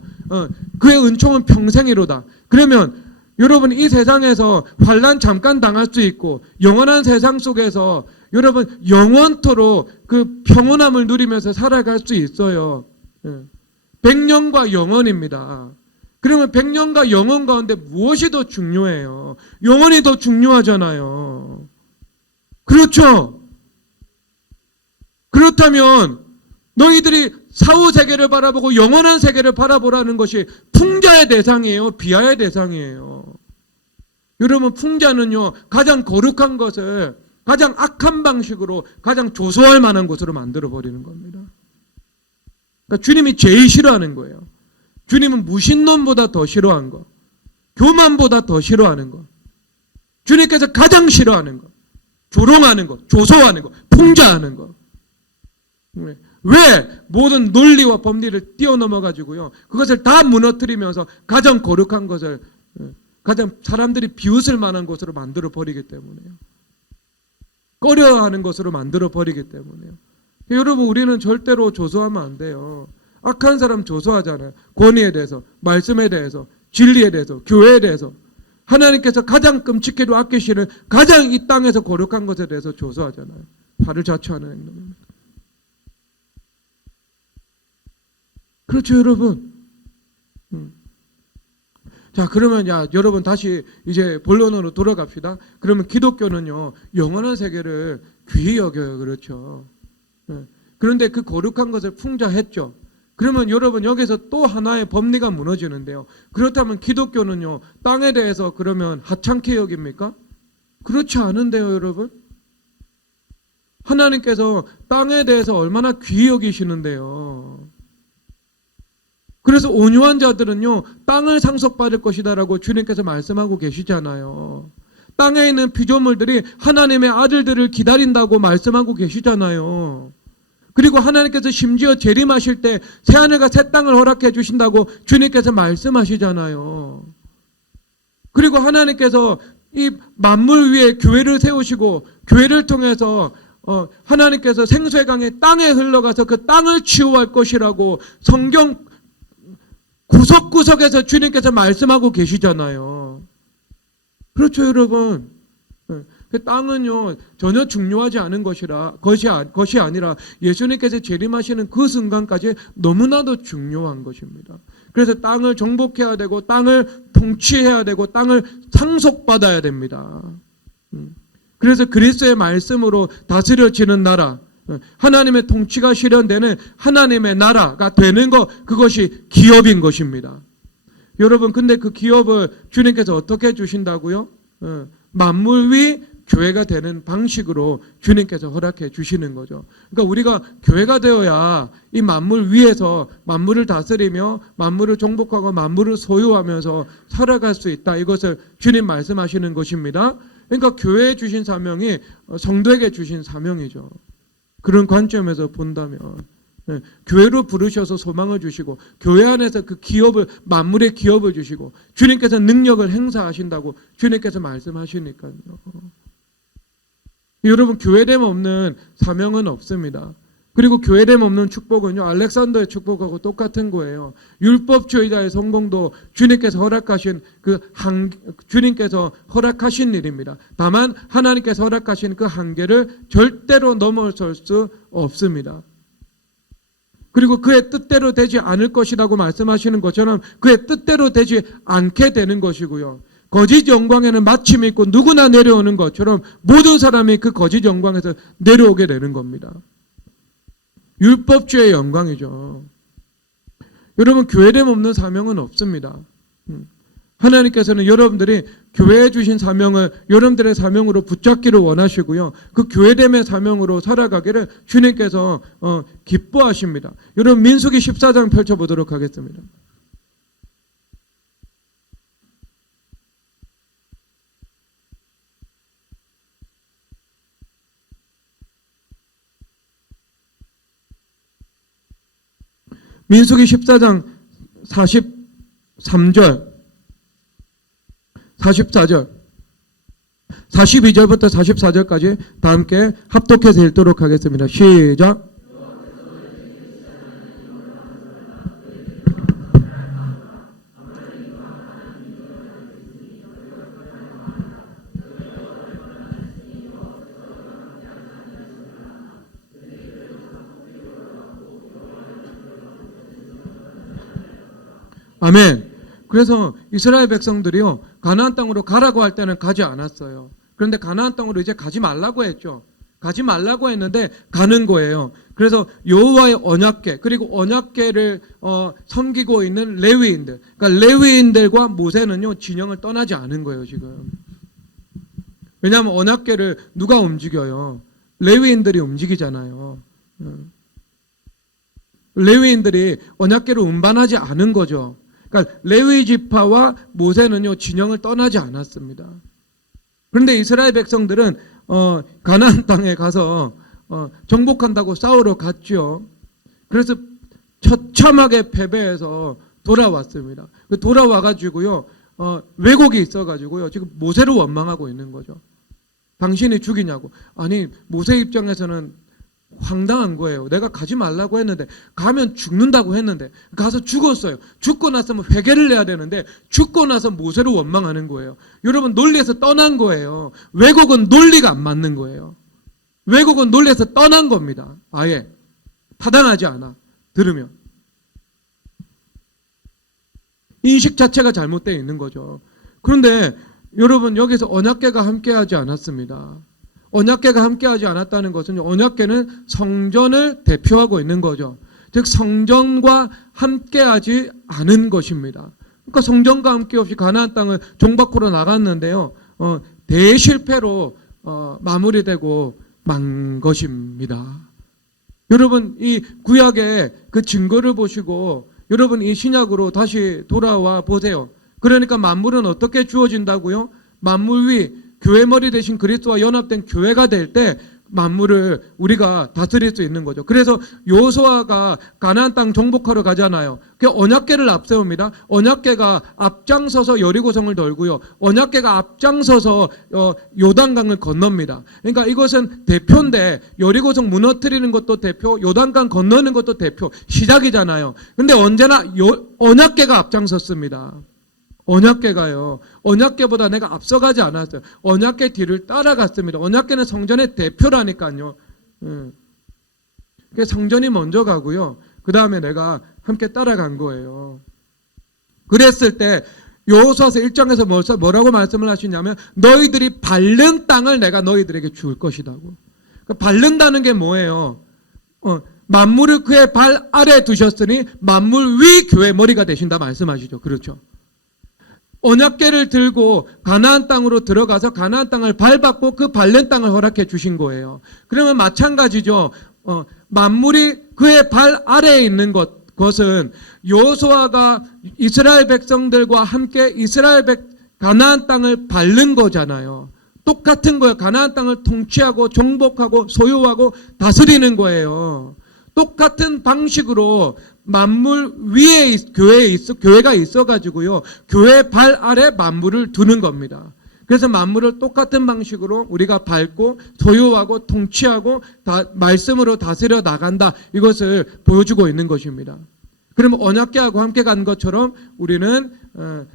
그의 은총은 평생이로다. 그러면 여러분 이 세상에서 환난 잠깐 당할 수 있고 영원한 세상 속에서 여러분 영원토록 그 평온함을 누리면서 살아갈 수 있어요. 100년과 영원입니다. 그러면 100년과 영원 가운데 무엇이 더 중요해요? 영원이 더 중요하잖아요. 그렇죠? 그렇다면 너희들이 사후 세계를 바라보고 영원한 세계를 바라보라는 것이 풍자의 대상이에요? 비하의 대상이에요? 여러분 풍자는요 가장 거룩한 것을 가장 악한 방식으로 가장 조소할 만한 것으로 만들어버리는 겁니다. 그러니까 주님이 제일 싫어하는 거예요. 주님은 무신론보다 더 싫어하는 거, 교만보다 더 싫어하는 거, 주님께서 가장 싫어하는 거, 조롱하는 거, 조소하는 거, 풍자하는 거. 왜 모든 논리와 법리를 뛰어넘어가지고요 그것을 다 무너뜨리면서 가장 거룩한 것을 가장 사람들이 비웃을 만한 것으로 만들어 버리기 때문에요. 꺼려하는 것으로 만들어 버리기 때문에요. 여러분 우리는 절대로 조소하면 안 돼요. 악한 사람 조소하잖아요. 권위에 대해서, 말씀에 대해서, 진리에 대해서, 교회에 대해서. 하나님께서 가장 끔찍해도 아끼시는 가장 이 땅에서 거룩한 것에 대해서 조소하잖아요. 발을 자초하는 행동입니다. 그렇죠 여러분. 자 그러면 여러분 다시 이제 본론으로 돌아갑시다. 그러면 기독교는요 영원한 세계를 귀히 여겨요. 그렇죠. 그런데 그 거룩한 것을 풍자했죠. 그러면 여러분 여기서 또 하나의 법리가 무너지는데요. 그렇다면 기독교는요 땅에 대해서 그러면 하찮게 여깁니까? 그렇지 않은데요 여러분. 하나님께서 땅에 대해서 얼마나 귀히 여기시는데요. 그래서 온유한 자들은요 땅을 상속받을 것이다라고 주님께서 말씀하고 계시잖아요. 땅에 있는 피조물들이 하나님의 아들들을 기다린다고 말씀하고 계시잖아요. 그리고 하나님께서 심지어 재림하실 때 새하늘과 새 땅을 허락해 주신다고 주님께서 말씀하시잖아요. 그리고 하나님께서 이 만물 위에 교회를 세우시고 교회를 통해서 하나님께서 생수의 강이 땅에 흘러가서 그 땅을 치유할 것이라고 성경 구석구석에서 주님께서 말씀하고 계시잖아요. 그렇죠 여러분. 그 땅은요 전혀 중요하지 않은 것이 아니라 예수님께서 재림하시는 그 순간까지 너무나도 중요한 것입니다. 그래서 땅을 정복해야 되고 땅을 통치해야 되고 땅을 상속받아야 됩니다. 그래서 그리스도의 말씀으로 다스려지는 나라, 하나님의 통치가 실현되는 하나님의 나라가 되는 것, 그것이 기업인 것입니다. 여러분, 근데 그 기업을 주님께서 어떻게 주신다고요? 만물 위 교회가 되는 방식으로 주님께서 허락해 주시는 거죠. 그러니까 우리가 교회가 되어야 이 만물 위에서 만물을 다스리며 만물을 정복하고 만물을 소유하면서 살아갈 수 있다. 이것을 주님 말씀하시는 것입니다. 그러니까 교회에 주신 사명이 성도에게 주신 사명이죠. 그런 관점에서 본다면 교회로 부르셔서 소망을 주시고 교회 안에서 그 기업을, 만물의 기업을 주시고 주님께서 능력을 행사하신다고 주님께서 말씀하시니까요. 여러분, 교회됨 없는 사명은 없습니다. 그리고 교회됨 없는 축복은요, 알렉산더의 축복하고 똑같은 거예요. 율법주의자의 성공도 주님께서 허락하신 주님께서 허락하신 일입니다. 다만 하나님께서 허락하신 그 한계를 절대로 넘어설 수 없습니다. 그리고 그의 뜻대로 되지 않을 것이라고 말씀하시는 것처럼 그의 뜻대로 되지 않게 되는 것이고요. 거짓 영광에는 마침이 있고 누구나 내려오는 것처럼 모든 사람이 그 거짓 영광에서 내려오게 되는 겁니다. 율법주의 영광이죠. 여러분, 교회됨 없는 사명은 없습니다. 하나님께서는 여러분들이 교회에 주신 사명을 여러분들의 사명으로 붙잡기를 원하시고요. 그 교회됨의 사명으로 살아가기를 주님께서 기뻐하십니다. 여러분, 민수기 14장 펼쳐보도록 하겠습니다. 민수기 14장 43절, 44절, 42절부터 44절까지 다 함께 합독해서 읽도록 하겠습니다. 시작. 아멘. 그래서 이스라엘 백성들이요, 가나안 땅으로 가라고 할 때는 가지 않았어요. 그런데 가나안 땅으로 이제 가지 말라고 했죠. 가지 말라고 했는데 가는 거예요. 그래서 여호와의 언약궤, 그리고 언약궤를 섬기고 있는 레위인들, 그러니까 레위인들과 모세는요 진영을 떠나지 않은 거예요 지금. 왜냐하면 언약궤를 누가 움직여요? 레위인들이 움직이잖아요. 레위인들이 언약궤를 운반하지 않은 거죠. 그러니까 레위 지파와 모세는요 진영을 떠나지 않았습니다. 그런데 이스라엘 백성들은 가나안 땅에 가서 정복한다고 싸우러 갔죠. 그래서 처참하게 패배해서 돌아왔습니다. 돌아와가지고요 왜곡이 있어가지고요 지금 모세를 원망하고 있는 거죠. 당신이 죽이냐고. 아니, 모세 입장에서는 황당한 거예요. 내가 가지 말라고 했는데, 가면 죽는다고 했는데 가서 죽었어요. 죽고 났으면 회개를 해야 되는데 죽고 나서 모세를 원망하는 거예요. 여러분, 논리에서 떠난 거예요. 왜곡은 논리가 안 맞는 거예요. 왜곡은 논리에서 떠난 겁니다. 아예 타당하지 않아. 들으면 인식 자체가 잘못되어 있는 거죠. 그런데 여러분, 여기서 언약궤가 함께하지 않았습니다. 언약궤가 함께하지 않았다는 것은 언약궤는 성전을 대표하고 있는 거죠. 즉 성전과 함께하지 않은 것입니다. 그러니까 성전과 함께 없이 가나안 땅을 정박으로 나갔는데요. 대실패로 마무리되고 만 것입니다. 여러분, 이 구약의 그 증거를 보시고 여러분 이 신약으로 다시 돌아와 보세요. 그러니까 만물은 어떻게 주어진다고요? 만물 위 교회 머리 대신 그리스도와 연합된 교회가 될 때 만물을 우리가 다스릴 수 있는 거죠. 그래서 요수아가 가나안 땅 정복하러 가잖아요. 그 언약궤를 앞세웁니다. 언약궤가 앞장서서 여리고성을 돌고요. 언약궤가 앞장서서 요단강을 건넙니다. 그러니까 이것은 대표인데 여리고성 무너뜨리는 것도 대표, 요단강 건너는 것도 대표, 시작이잖아요. 근데 언제나 언약궤가 앞장섰습니다. 언약궤가요. 언약궤보다 내가 앞서가지 않았어요. 언약궤 뒤를 따라갔습니다. 언약궤는 성전의 대표라니까요. 성전이 먼저 가고요. 그 다음에 내가 함께 따라간 거예요. 그랬을 때 여호수아서 1장에서 뭐라고 말씀을 하시냐면 너희들이 밟는 땅을 내가 너희들에게 줄 것이라고. 그러니까 밟는다는 게 뭐예요? 만물을 그의 발 아래 두셨으니 만물 위 교회 머리가 되신다 말씀하시죠. 그렇죠. 언약궤를 들고 가나안 땅으로 들어가서 가나안 땅을 밟았고 그 밟는 땅을 허락해 주신 거예요. 그러면 마찬가지죠. 만물이 그의 발 아래에 있는 것은 여호수아가 이스라엘 백성들과 함께 가나안 땅을 밟는 거잖아요. 똑같은 거예요. 가나안 땅을 통치하고 정복하고 소유하고 다스리는 거예요. 똑같은 방식으로 만물 위에 교회가 있어가지고요. 교회 발 아래 만물을 두는 겁니다. 그래서 만물을 똑같은 방식으로 우리가 밟고 소유하고 통치하고 말씀으로 다스려 나간다. 이것을 보여주고 있는 것입니다. 그러면 언약궤하고 함께 간 것처럼 우리는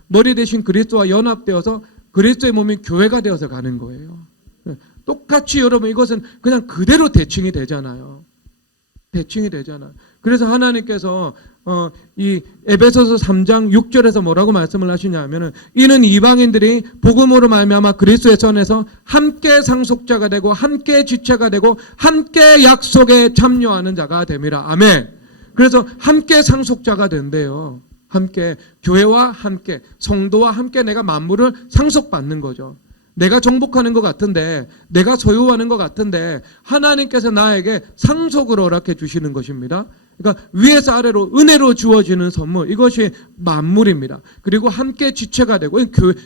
머리 대신 그리스도와 연합되어서 그리스도의 몸인 교회가 되어서 가는 거예요. 똑같이 여러분 이것은 그냥 그대로 대칭이 되잖아요. 대칭이 되잖아. 그래서 하나님께서 이 에베소서 3장 6절에서 뭐라고 말씀을 하시냐면은 이는 이방인들이 복음으로 말미암아 그리스도의 선에서 함께 상속자가 되고 함께 지체가 되고 함께 약속에 참여하는 자가 됨이라. 아멘. 그래서 함께 상속자가 된대요. 함께 교회와 함께 성도와 함께 내가 만물을 상속받는 거죠. 내가 정복하는 것 같은데 내가 소유하는 것 같은데 하나님께서 나에게 상속을 허락해 주시는 것입니다. 그러니까 위에서 아래로 은혜로 주어지는 선물, 이것이 만물입니다. 그리고 함께 지체가 되고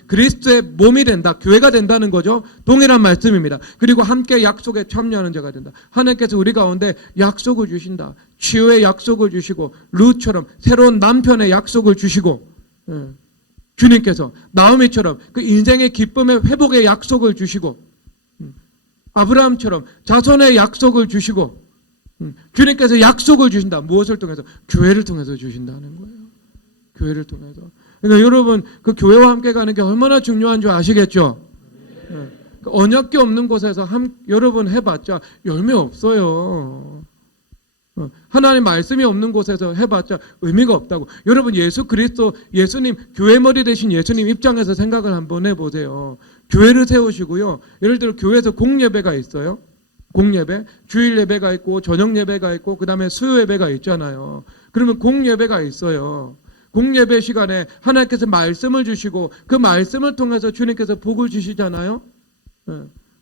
그리스도의 몸이 된다, 교회가 된다는 거죠. 동일한 말씀입니다. 그리고 함께 약속에 참여하는 자가 된다. 하나님께서 우리 가운데 약속을 주신다. 치유의 약속을 주시고 룻처럼 새로운 남편의 약속을 주시고 주님께서 나오미처럼 그 인생의 기쁨의 회복의 약속을 주시고 아브라함처럼 자손의 약속을 주시고 주님께서 약속을 주신다. 무엇을 통해서? 교회를 통해서 주신다는 거예요. 교회를 통해서. 그러니까 여러분 그 교회와 함께 가는 게 얼마나 중요한 줄 아시겠죠? 언약궤 없는 곳에서 여러분 해봤자 열매 없어요. 하나님 말씀이 없는 곳에서 해봤자 의미가 없다고. 여러분 예수 그리스도 예수님 교회 머리 되신 예수님 입장에서 생각을 한번 해보세요. 교회를 세우시고요. 예를 들어 교회에서 공예배가 있어요. 공예배, 주일 예배가 있고 저녁 예배가 있고 그 다음에 수요 예배가 있잖아요. 그러면 공예배가 있어요. 공예배 시간에 하나님께서 말씀을 주시고 그 말씀을 통해서 주님께서 복을 주시잖아요.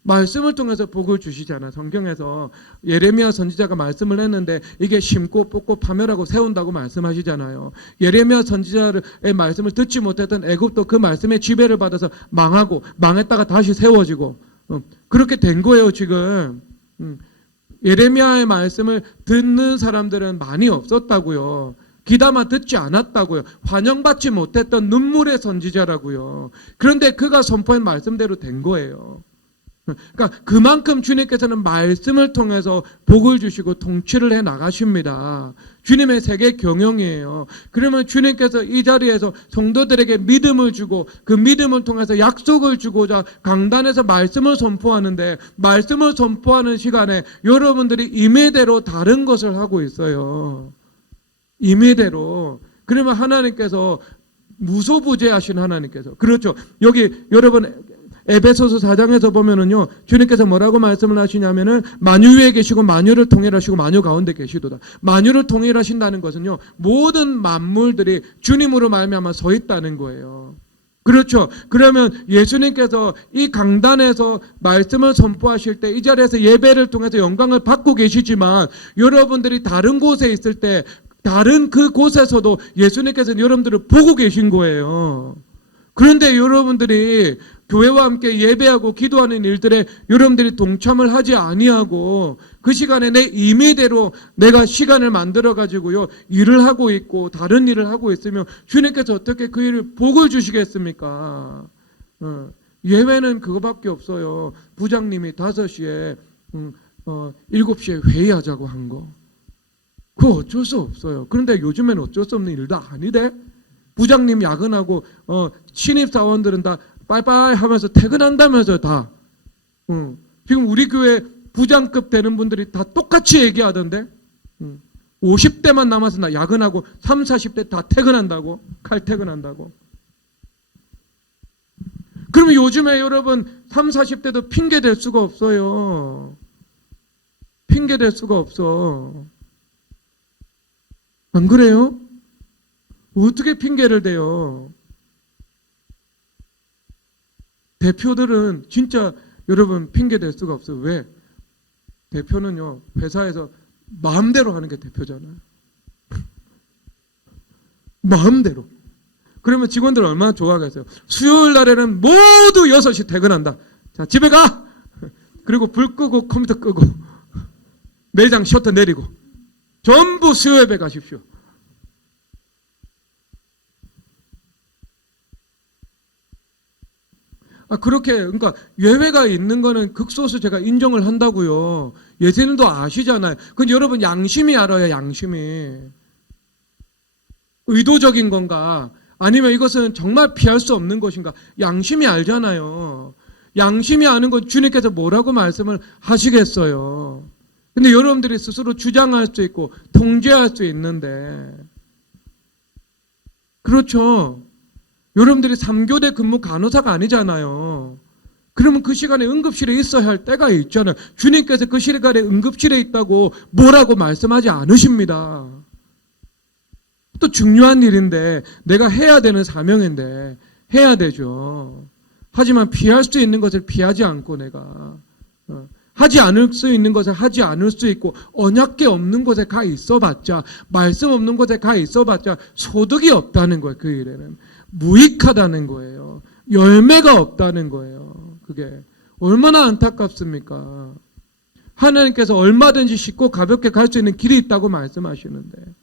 말씀을 통해서 복을 주시잖아요. 성경에서 예레미야 선지자가 말씀을 했는데 이게 심고 뽑고 파멸하고 세운다고 말씀하시잖아요. 예레미야 선지자의 말씀을 듣지 못했던 애굽도 그 말씀의 지배를 받아서 망하고 망했다가 다시 세워지고 그렇게 된 거예요. 지금 예레미야의 말씀을 듣는 사람들은 많이 없었다고요. 귀담아 듣지 않았다고요. 환영받지 못했던 눈물의 선지자라고요. 그런데 그가 선포한 말씀대로 된 거예요. 그러니까 그만큼 주님께서는 말씀을 통해서 복을 주시고 통치를 해 나가십니다. 주님의 세계 경영이에요. 그러면 주님께서 이 자리에서 성도들에게 믿음을 주고 그 믿음을 통해서 약속을 주고자 강단에서 말씀을 선포하는데 말씀을 선포하는 시간에 여러분들이 임의대로 다른 것을 하고 있어요. 임의대로. 그러면 하나님께서 무소부재하신 하나님께서 그렇죠. 여기 여러분 에베소서 4장에서 보면은요, 주님께서 뭐라고 말씀을 하시냐면은 만유 위에 계시고 만유를 통일하시고 만유 가운데 계시도다. 만유를 통일하신다는 것은요, 모든 만물들이 주님으로 말미암아 서 있다는 거예요. 그렇죠. 그러면 예수님께서 이 강단에서 말씀을 선포하실 때 이 자리에서 예배를 통해서 영광을 받고 계시지만 여러분들이 다른 곳에 있을 때 다른 그 곳에서도 예수님께서는 여러분들을 보고 계신 거예요. 그런데 여러분들이 교회와 함께 예배하고 기도하는 일들에 여러분들이 동참을 하지 아니하고 그 시간에 내 임의대로 내가 시간을 만들어 가지고요 일을 하고 있고 다른 일을 하고 있으면 주님께서 어떻게 그 일을 복을 주시겠습니까? 예외는 그거밖에 없어요. 부장님이 5시에 7시에 회의하자고 한 거. 그거 어쩔 수 없어요. 그런데 요즘에는 어쩔 수 없는 일도 아니래. 부장님 야근하고 신입사원들은 다 빠이빠이 하면서 퇴근한다면서 다. 지금 우리 교회 부장급 되는 분들이 다 똑같이 얘기하던데 50대만 남아서 나 야근하고 30, 40대 다 퇴근한다고. 칼퇴근한다고. 그러면 요즘에 여러분 30, 40대도 핑계 댈 수가 없어요. 핑계 댈 수가 없어. 안 그래요? 어떻게 핑계를 대요? 대표들은 진짜 여러분 핑계 댈 수가 없어요. 왜? 대표는요, 회사에서 마음대로 하는 게 대표잖아요. 마음대로. 그러면 직원들 얼마나 좋아하겠어요. 수요일 날에는 모두 6시 퇴근한다. 자, 집에 가! 그리고 불 끄고 컴퓨터 끄고 매장 셔터 내리고 전부 수요예배 가십시오. 그렇게, 그러니까 예외가 있는 거는 극소수 제가 인정을 한다고요. 예수님도 아시잖아요. 근데 여러분 양심이 알아요, 양심이. 의도적인 건가? 아니면 이것은 정말 피할 수 없는 것인가? 양심이 알잖아요. 양심이 아는 건 주님께서 뭐라고 말씀을 하시겠어요. 근데 여러분들이 스스로 주장할 수 있고 통제할 수 있는데, 그렇죠. 여러분들이 3교대 근무 간호사가 아니잖아요. 그러면 그 시간에 응급실에 있어야 할 때가 있잖아요. 주님께서 그 시간에 응급실에 있다고 뭐라고 말씀하지 않으십니다. 또 중요한 일인데, 내가 해야 되는 사명인데 해야 되죠. 하지만 피할 수 있는 것을 피하지 않고 내가 하지 않을 수 있는 것을 하지 않을 수 있고, 언약계 없는 곳에 가 있어봤자, 말씀 없는 곳에 가 있어봤자 소득이 없다는 거예요. 그 일에는 무익하다는 거예요. 열매가 없다는 거예요. 그게 얼마나 안타깝습니까? 하나님께서 얼마든지 쉽고 가볍게 갈 수 있는 길이 있다고 말씀하시는데,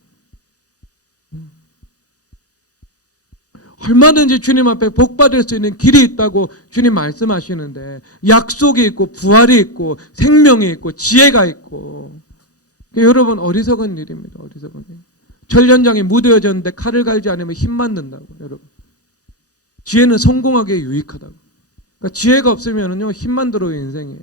얼마든지 주님 앞에 복 받을 수 있는 길이 있다고 주님 말씀하시는데, 약속이 있고 부활이 있고 생명이 있고 지혜가 있고, 여러분 어리석은 일입니다. 어리석은 일. 전련장이 무뎌졌는데 칼을 갈지 않으면 힘만 든다고. 여러분, 지혜는 성공하기에 유익하다고. 그러니까 지혜가 없으면은요, 힘만 들어요, 인생이에요.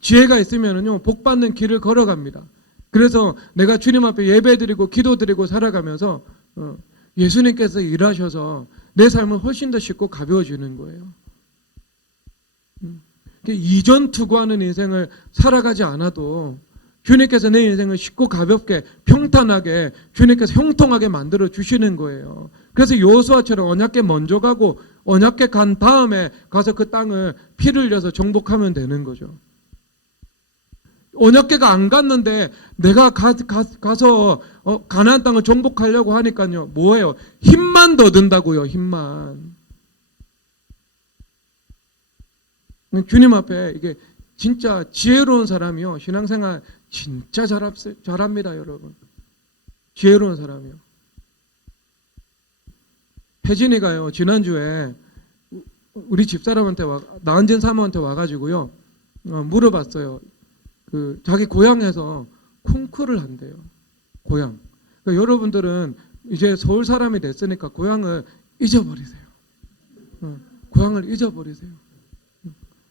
지혜가 있으면은요, 복 받는 길을 걸어갑니다. 그래서 내가 주님 앞에 예배드리고 기도드리고 살아가면서 예수님께서 일하셔서 내 삶은 훨씬 더 쉽고 가벼워지는 거예요. 이전 투구하는 인생을 살아가지 않아도 주님께서 내 인생을 쉽고 가볍게 평탄하게 주님께서 형통하게 만들어 주시는 거예요. 그래서 여호수아처럼 언약궤 먼저 가고 언약궤 간 다음에 가서 그 땅을 피를 흘려서 정복하면 되는 거죠. 언약궤가 안 갔는데 내가 가서 가나안 땅을 정복하려고 하니까요, 뭐예요? 힘만 더 든다고요. 힘만. 주님 앞에 이게 진짜 지혜로운 사람이요, 신앙생활 진짜 잘합니다, 여러분. 지혜로운 사람이요. 혜진이가요, 지난주에 우리 집사람한테 나은진 사모한테 와가지고요, 물어봤어요. 자기 고향에서 콩쿠르를 한대요. 고향. 그러니까 여러분들은 이제 서울 사람이 됐으니까 고향을 잊어버리세요. 고향을 잊어버리세요.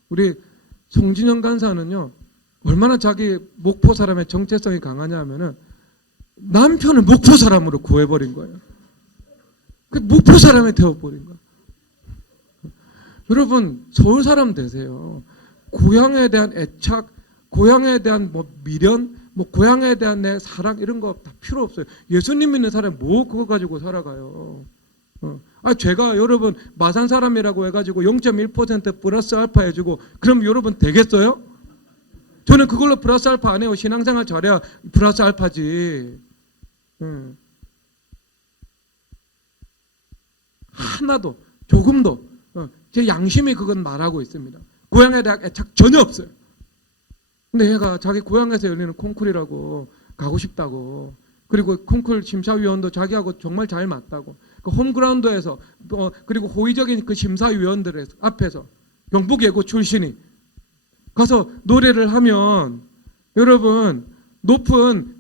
우리 송진영 간사는요, 얼마나 자기 목포 사람의 정체성이 강하냐 하면은 남편을 목포 사람으로 구해버린 거예요. 그 목포 사람이 되어버린 거예요. 여러분, 서울 사람 되세요. 고향에 대한 애착, 고향에 대한 미련, 고향에 대한 내 사랑, 이런 거 다 필요 없어요. 예수님 믿는 사람이 뭐 그거 가지고 살아가요. 제가 여러분 마산 사람이라고 해가지고 0.1% 플러스 알파 해주고 그럼 여러분 되겠어요? 저는 그걸로 플러스 알파 안 해요. 신앙생활 잘해야 플러스 알파지. 하나도, 조금도 제 양심이 그건 말하고 있습니다. 고향에 대한 애착 전혀 없어요. 근데 얘가 자기 고향에서 열리는 콩쿨이라고 가고 싶다고, 그리고 콩쿨 심사위원도 자기하고 정말 잘 맞다고, 그 홈그라운드에서 그리고 호의적인 그 심사위원들 앞에서 경북예고 출신이 가서 노래를 하면 여러분 높은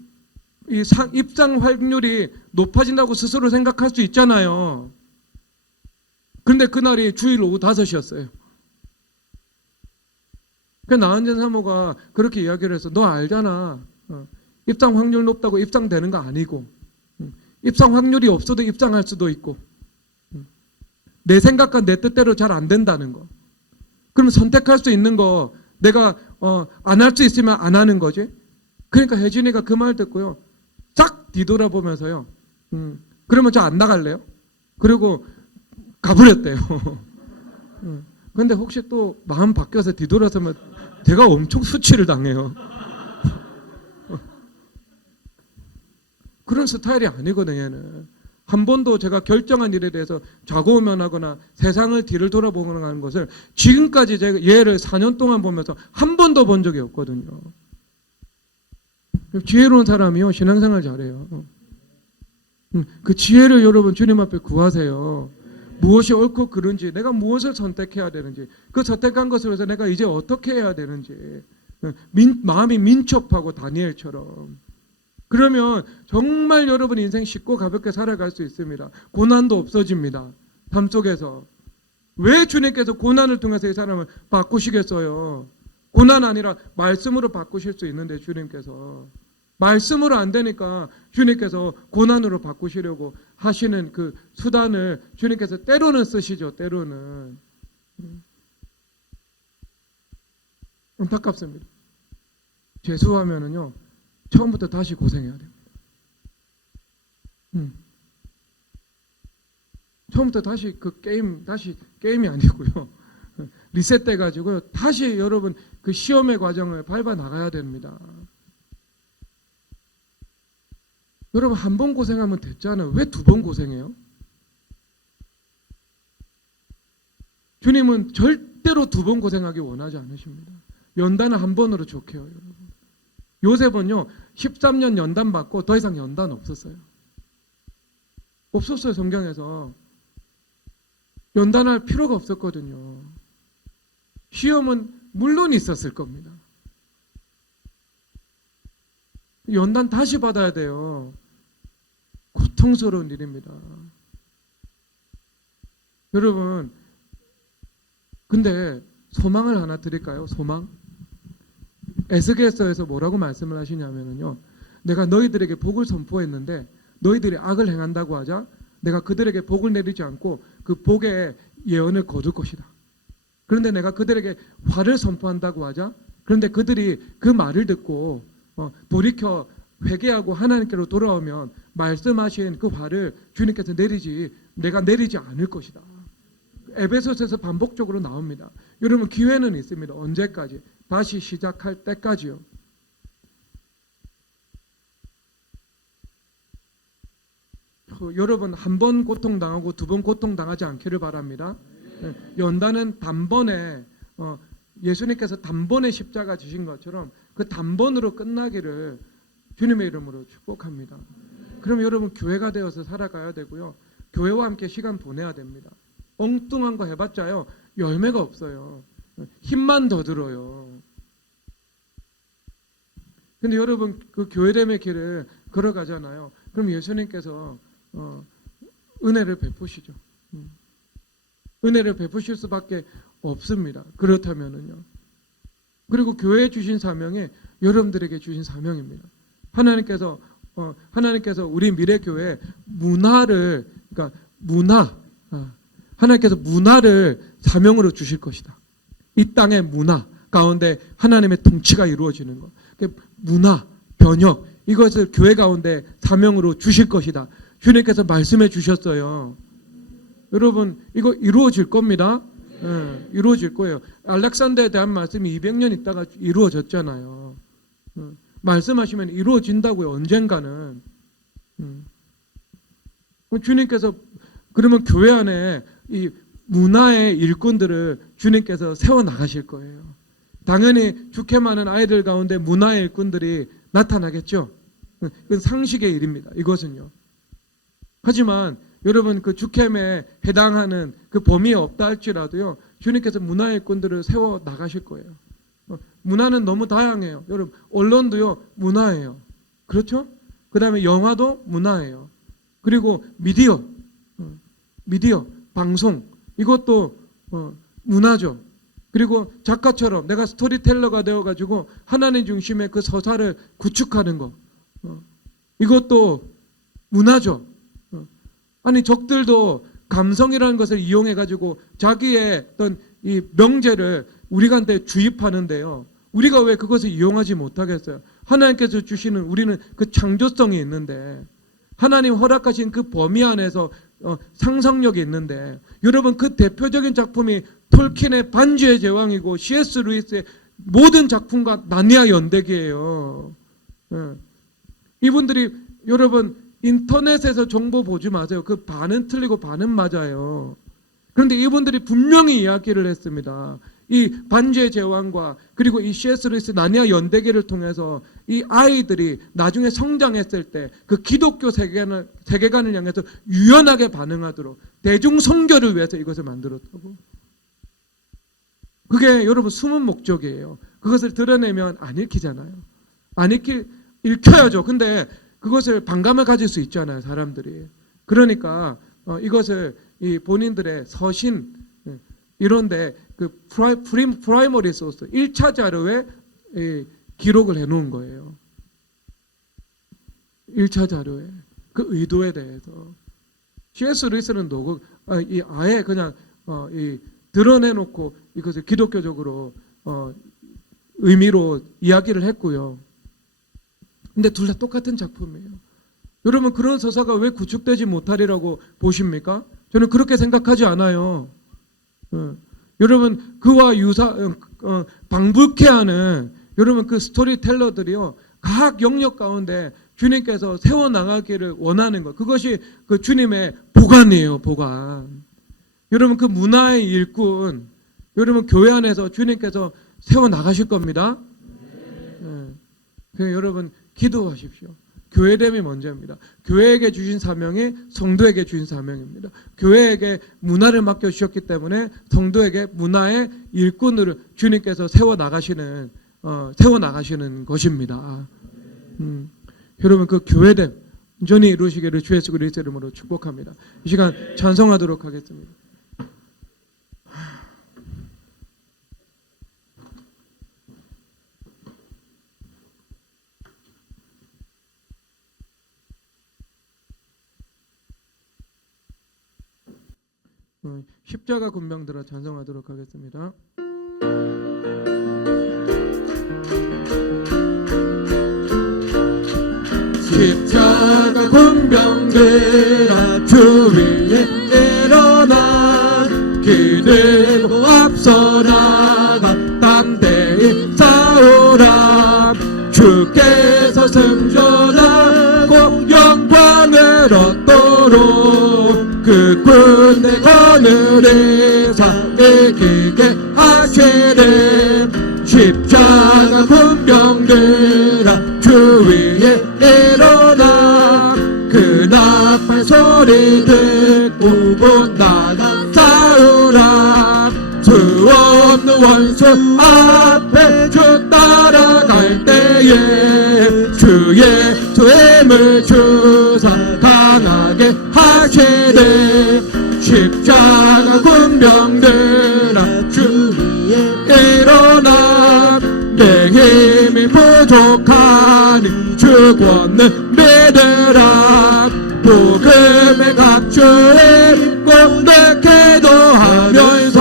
이 입상 확률이 높아진다고 스스로 생각할 수 있잖아요. 그런데 그날이 주일 오후 5시였어요. 그 나은진 사모가 그렇게 이야기를 해서, 너 알잖아. 입상 확률 높다고 입상되는 거 아니고, 입상 확률이 없어도 입상할 수도 있고, 내 생각과 내 뜻대로 잘 안 된다는 거. 그럼 선택할 수 있는 거 내가 안 할 수 있으면 안 하는 거지. 그러니까 혜진이가 그 말 듣고요. 싹 뒤돌아보면서요. 그러면 저 안 나갈래요? 그리고 가버렸대요. 근데 혹시 또 마음 바뀌어서 뒤돌아서면 제가 엄청 수치를 당해요. 그런 스타일이 아니거든요. 얘는. 한 번도 제가 결정한 일에 대해서 좌고우면하거나 세상을 뒤를 돌아보거나 하는 것을 지금까지 제가 얘를 4년 동안 보면서 한 번도 본 적이 없거든요. 지혜로운 사람이요, 신앙생활 잘해요. 그 지혜를 여러분 주님 앞에 구하세요. 무엇이 옳고 그른지, 내가 무엇을 선택해야 되는지, 그 선택한 것을 위해서 내가 이제 어떻게 해야 되는지, 마음이 민첩하고 다니엘처럼. 그러면 정말 여러분 인생 쉽고 가볍게 살아갈 수 있습니다. 고난도 없어집니다. 삶 속에서. 왜 주님께서 고난을 통해서 이 사람을 바꾸시겠어요? 고난 아니라 말씀으로 바꾸실 수 있는데 주님께서. 말씀으로 안 되니까 주님께서 고난으로 바꾸시려고 하시는 그 수단을 주님께서 때로는 쓰시죠. 때로는. 안타깝습니다. 재수하면은요. 처음부터 다시 고생해야 됩니다. 처음부터 다시 다시 게임이 아니고요. 리셋돼 가지고요. 다시 여러분 그 시험의 과정을 밟아 나가야 됩니다. 여러분 한 번 고생하면 됐잖아요. 왜 두 번 고생해요? 주님은 절대로 두 번 고생하기 원하지 않으십니다. 연단은 한 번으로 좋게요. 여러분. 요셉은요 13년 연단 받고 더 이상 연단 없었어요. 없었어요. 성경에서. 연단할 필요가 없었거든요. 시험은 물론 있었을 겁니다. 연단 다시 받아야 돼요. 고통스러운 일입니다. 여러분, 근데 소망을 하나 드릴까요? 소망? 에스겔서에서 뭐라고 말씀을 하시냐면요. 내가 너희들에게 복을 선포했는데 너희들이 악을 행한다고 하자 내가 그들에게 복을 내리지 않고 그 복의 예언을 거둘 것이다. 그런데 내가 그들에게 화를 선포한다고 하자 그런데 그들이 그 말을 듣고 돌이켜 회개하고 하나님께로 돌아오면 말씀하신 그 화를 주님께서 내가 내리지 않을 것이다. 에베소서에서 반복적으로 나옵니다. 여러분 기회는 있습니다. 언제까지? 다시 시작할 때까지요. 여러분 한 번 고통당하고 두 번 고통당하지 않기를 바랍니다. 연단은 단번에 예수님께서 단번에 십자가 지신 것처럼 그 단번으로 끝나기를 주님의 이름으로 축복합니다. 그럼 여러분 교회가 되어서 살아가야 되고요. 교회와 함께 시간 보내야 됩니다. 엉뚱한 거 해봤자요. 열매가 없어요. 힘만 더 들어요. 근데 여러분 그 교회됨의 길을 걸어가잖아요. 그럼 예수님께서 은혜를 베푸시죠. 은혜를 베푸실 수밖에 없습니다. 그렇다면은요. 그리고 교회에 주신 사명이 여러분들에게 주신 사명입니다. 하나님께서 우리 미래교회 문화를 하나님께서 문화를 사명으로 주실 것이다. 이 땅의 문화 가운데 하나님의 통치가 이루어지는 것. 문화, 변혁 이것을 교회 가운데 사명으로 주실 것이다. 주님께서 말씀해 주셨어요. 여러분 이거 이루어질 겁니다. 이루어질 거예요. 알렉산더에 대한 말씀이 200년 있다가 이루어졌잖아요. 말씀하시면 이루어진다고요. 언젠가는. 주님께서 그러면 교회 안에 이 문화의 일꾼들을 주님께서 세워나가실 거예요. 당연히 죽게 많은 아이들 가운데 문화의 일꾼들이 나타나겠죠. 그건 상식의 일입니다. 이것은요. 하지만 여러분 그 주캠에 해당하는 그 범위에 없다 할지라도요. 주님께서 문화의 일꾼들을 세워나가실 거예요. 문화는 너무 다양해요. 여러분 언론도요. 문화예요. 그렇죠? 그 다음에 영화도 문화예요. 그리고 미디어, 방송 이것도 문화죠. 그리고 작가처럼 내가 스토리텔러가 되어가지고 하나님 중심의 그 서사를 구축하는 거 이것도 문화죠. 아니 적들도 감성이라는 것을 이용해 가지고 자기의 어떤 이 명제를 우리한테 주입하는데요. 우리가 왜 그것을 이용하지 못하겠어요? 하나님께서 주시는 우리는 그 창조성이 있는데, 하나님 허락하신 그 범위 안에서 상상력이 있는데, 여러분 그 대표적인 작품이 톨킨의 반지의 제왕이고 C.S. 루이스의 모든 작품과 나니아 연대기예요. 이분들이 여러분 인터넷에서 정보 보지 마세요. 그 반은 틀리고 반은 맞아요. 그런데 이분들이 분명히 이야기를 했습니다. 이 반지의 제왕과 그리고 이 C.S. 루이스 나니아 연대기를 통해서 이 아이들이 나중에 성장했을 때 그 기독교 세계관을 향해서 유연하게 반응하도록 대중 선교를 위해서 이것을 만들었다고. 그게 여러분 숨은 목적이에요. 그것을 드러내면 안 읽히잖아요. 읽혀야죠. 근데 그것을 반감을 가질 수 있잖아요, 사람들이. 그러니까 이것을 이 본인들의 서신 이런데 그 프라이머리 소스 1차 자료에 기록을 해놓은 거예요. 1차 자료에 그 의도에 대해서. C.S. 루이스는 아예 그냥 드러내놓고 이것을 기독교적으로 의미로 이야기를 했고요. 근데 둘 다 똑같은 작품이에요. 여러분 그런 서사가 왜 구축되지 못하리라고 보십니까? 저는 그렇게 생각하지 않아요. 여러분 그와 방불케 하는 여러분 그 스토리텔러들이요, 각 영역 가운데 주님께서 세워나가기를 원하는 것, 그것이 그 주님의 보관이에요. 보관. 여러분 그 문화의 일꾼, 여러분 교회 안에서 주님께서 세워나가실 겁니다. 그냥 여러분 기도하십시오. 교회됨이 먼저입니다. 교회에게 주신 사명이 성도에게 주신 사명입니다. 교회에게 문화를 맡겨주셨기 때문에 성도에게 문화의 일꾼으로 주님께서 세워나가시는 것입니다. 여러분 그 교회됨 온전히 이루시기를 주 예수 그리스도의 이름으로 축복합니다. 이 시간 찬송하도록 하겠습니다. 십자가 군병들아 찬송하도록 하겠습니다. 십자가 군병들아 주 위에 일어나 기들고 앞서 나가 담대히 싸우라. 주께서 승천하고 영광을 얻도록 그 군대 거느리사 이기게 하시리. 십자가 군병들아 주 위에 일어나 그 나팔 소리 듣고 못 나가 싸우라. 수 없는 원수 앞에 주 따라갈 때에 주의 힘을 주사 강하게 하시리. 십자가 군병들아 주 위에 일어나 내 힘이 부족하니 주 권능 믿으라. 복음의 각주에 입고 내 기도하면서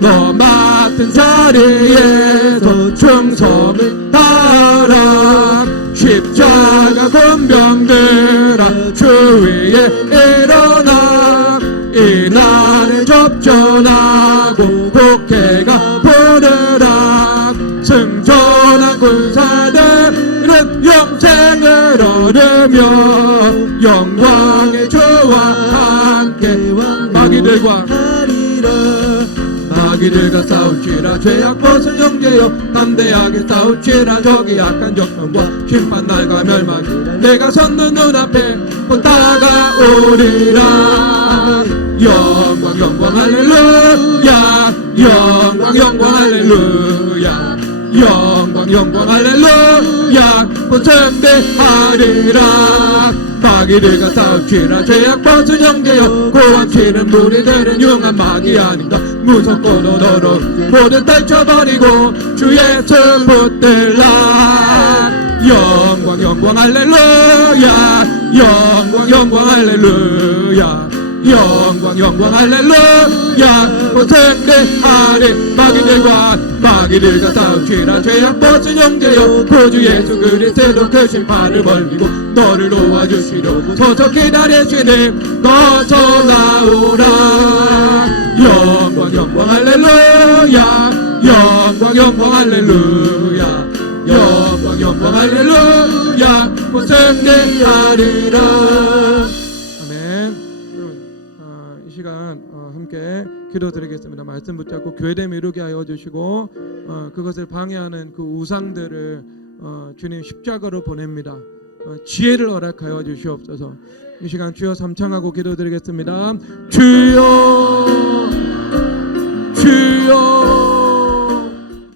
너 맡은 자리에서 충성을 다하라. 십자가 군병들아 주 위에 일어나 이 날을 접전하고 국회가 부르라. 승천한 군사들은 영생을 얻으며 영광의 주와 함께 마귀들과 마귀들과 싸울지라. 죄악 벗은 형제여 담대하게 싸울지라. 적이 약한 적병과 심판 날과 멸망 내가 섰는 눈앞에 곧 다가오리라. 영광 영광 할렐루야. 영광 영광 할렐루야. 영광 영광 할렐루야. 곧 승리하리라. 마귀들과 싸울지라. 죄악 벗은 형제여 고함치는 무리들은 흉한 마귀 아닌가. 무섭고도 너로 모두 떨쳐버리고 주 예수 붙들라. 영광 영광 할렐루야. 영광 영광 할렐루야. 영광 영광 할렐루야 고생대하리 마귀들과 싸우시라 죄악 벗은 형제여 구주 예수 그리스도 그 심판을 멀리고 너를 도와주시려고 서서 기다리시니 너서 나오라 영광 영광 할렐루야 영광 영광 할렐루야 영광 영광 할렐루야 고생대하리라. 아멘. 이 시간 함께 기도드리겠습니다. 말씀 붙잡고 교회됨 이루게 하여 주시고 그것을 방해하는 그 우상들을 주님 십자가로 보냅니다. 지혜를 허락하여 주시옵소서. 이 시간 주여 삼창하고 기도드리겠습니다. 주여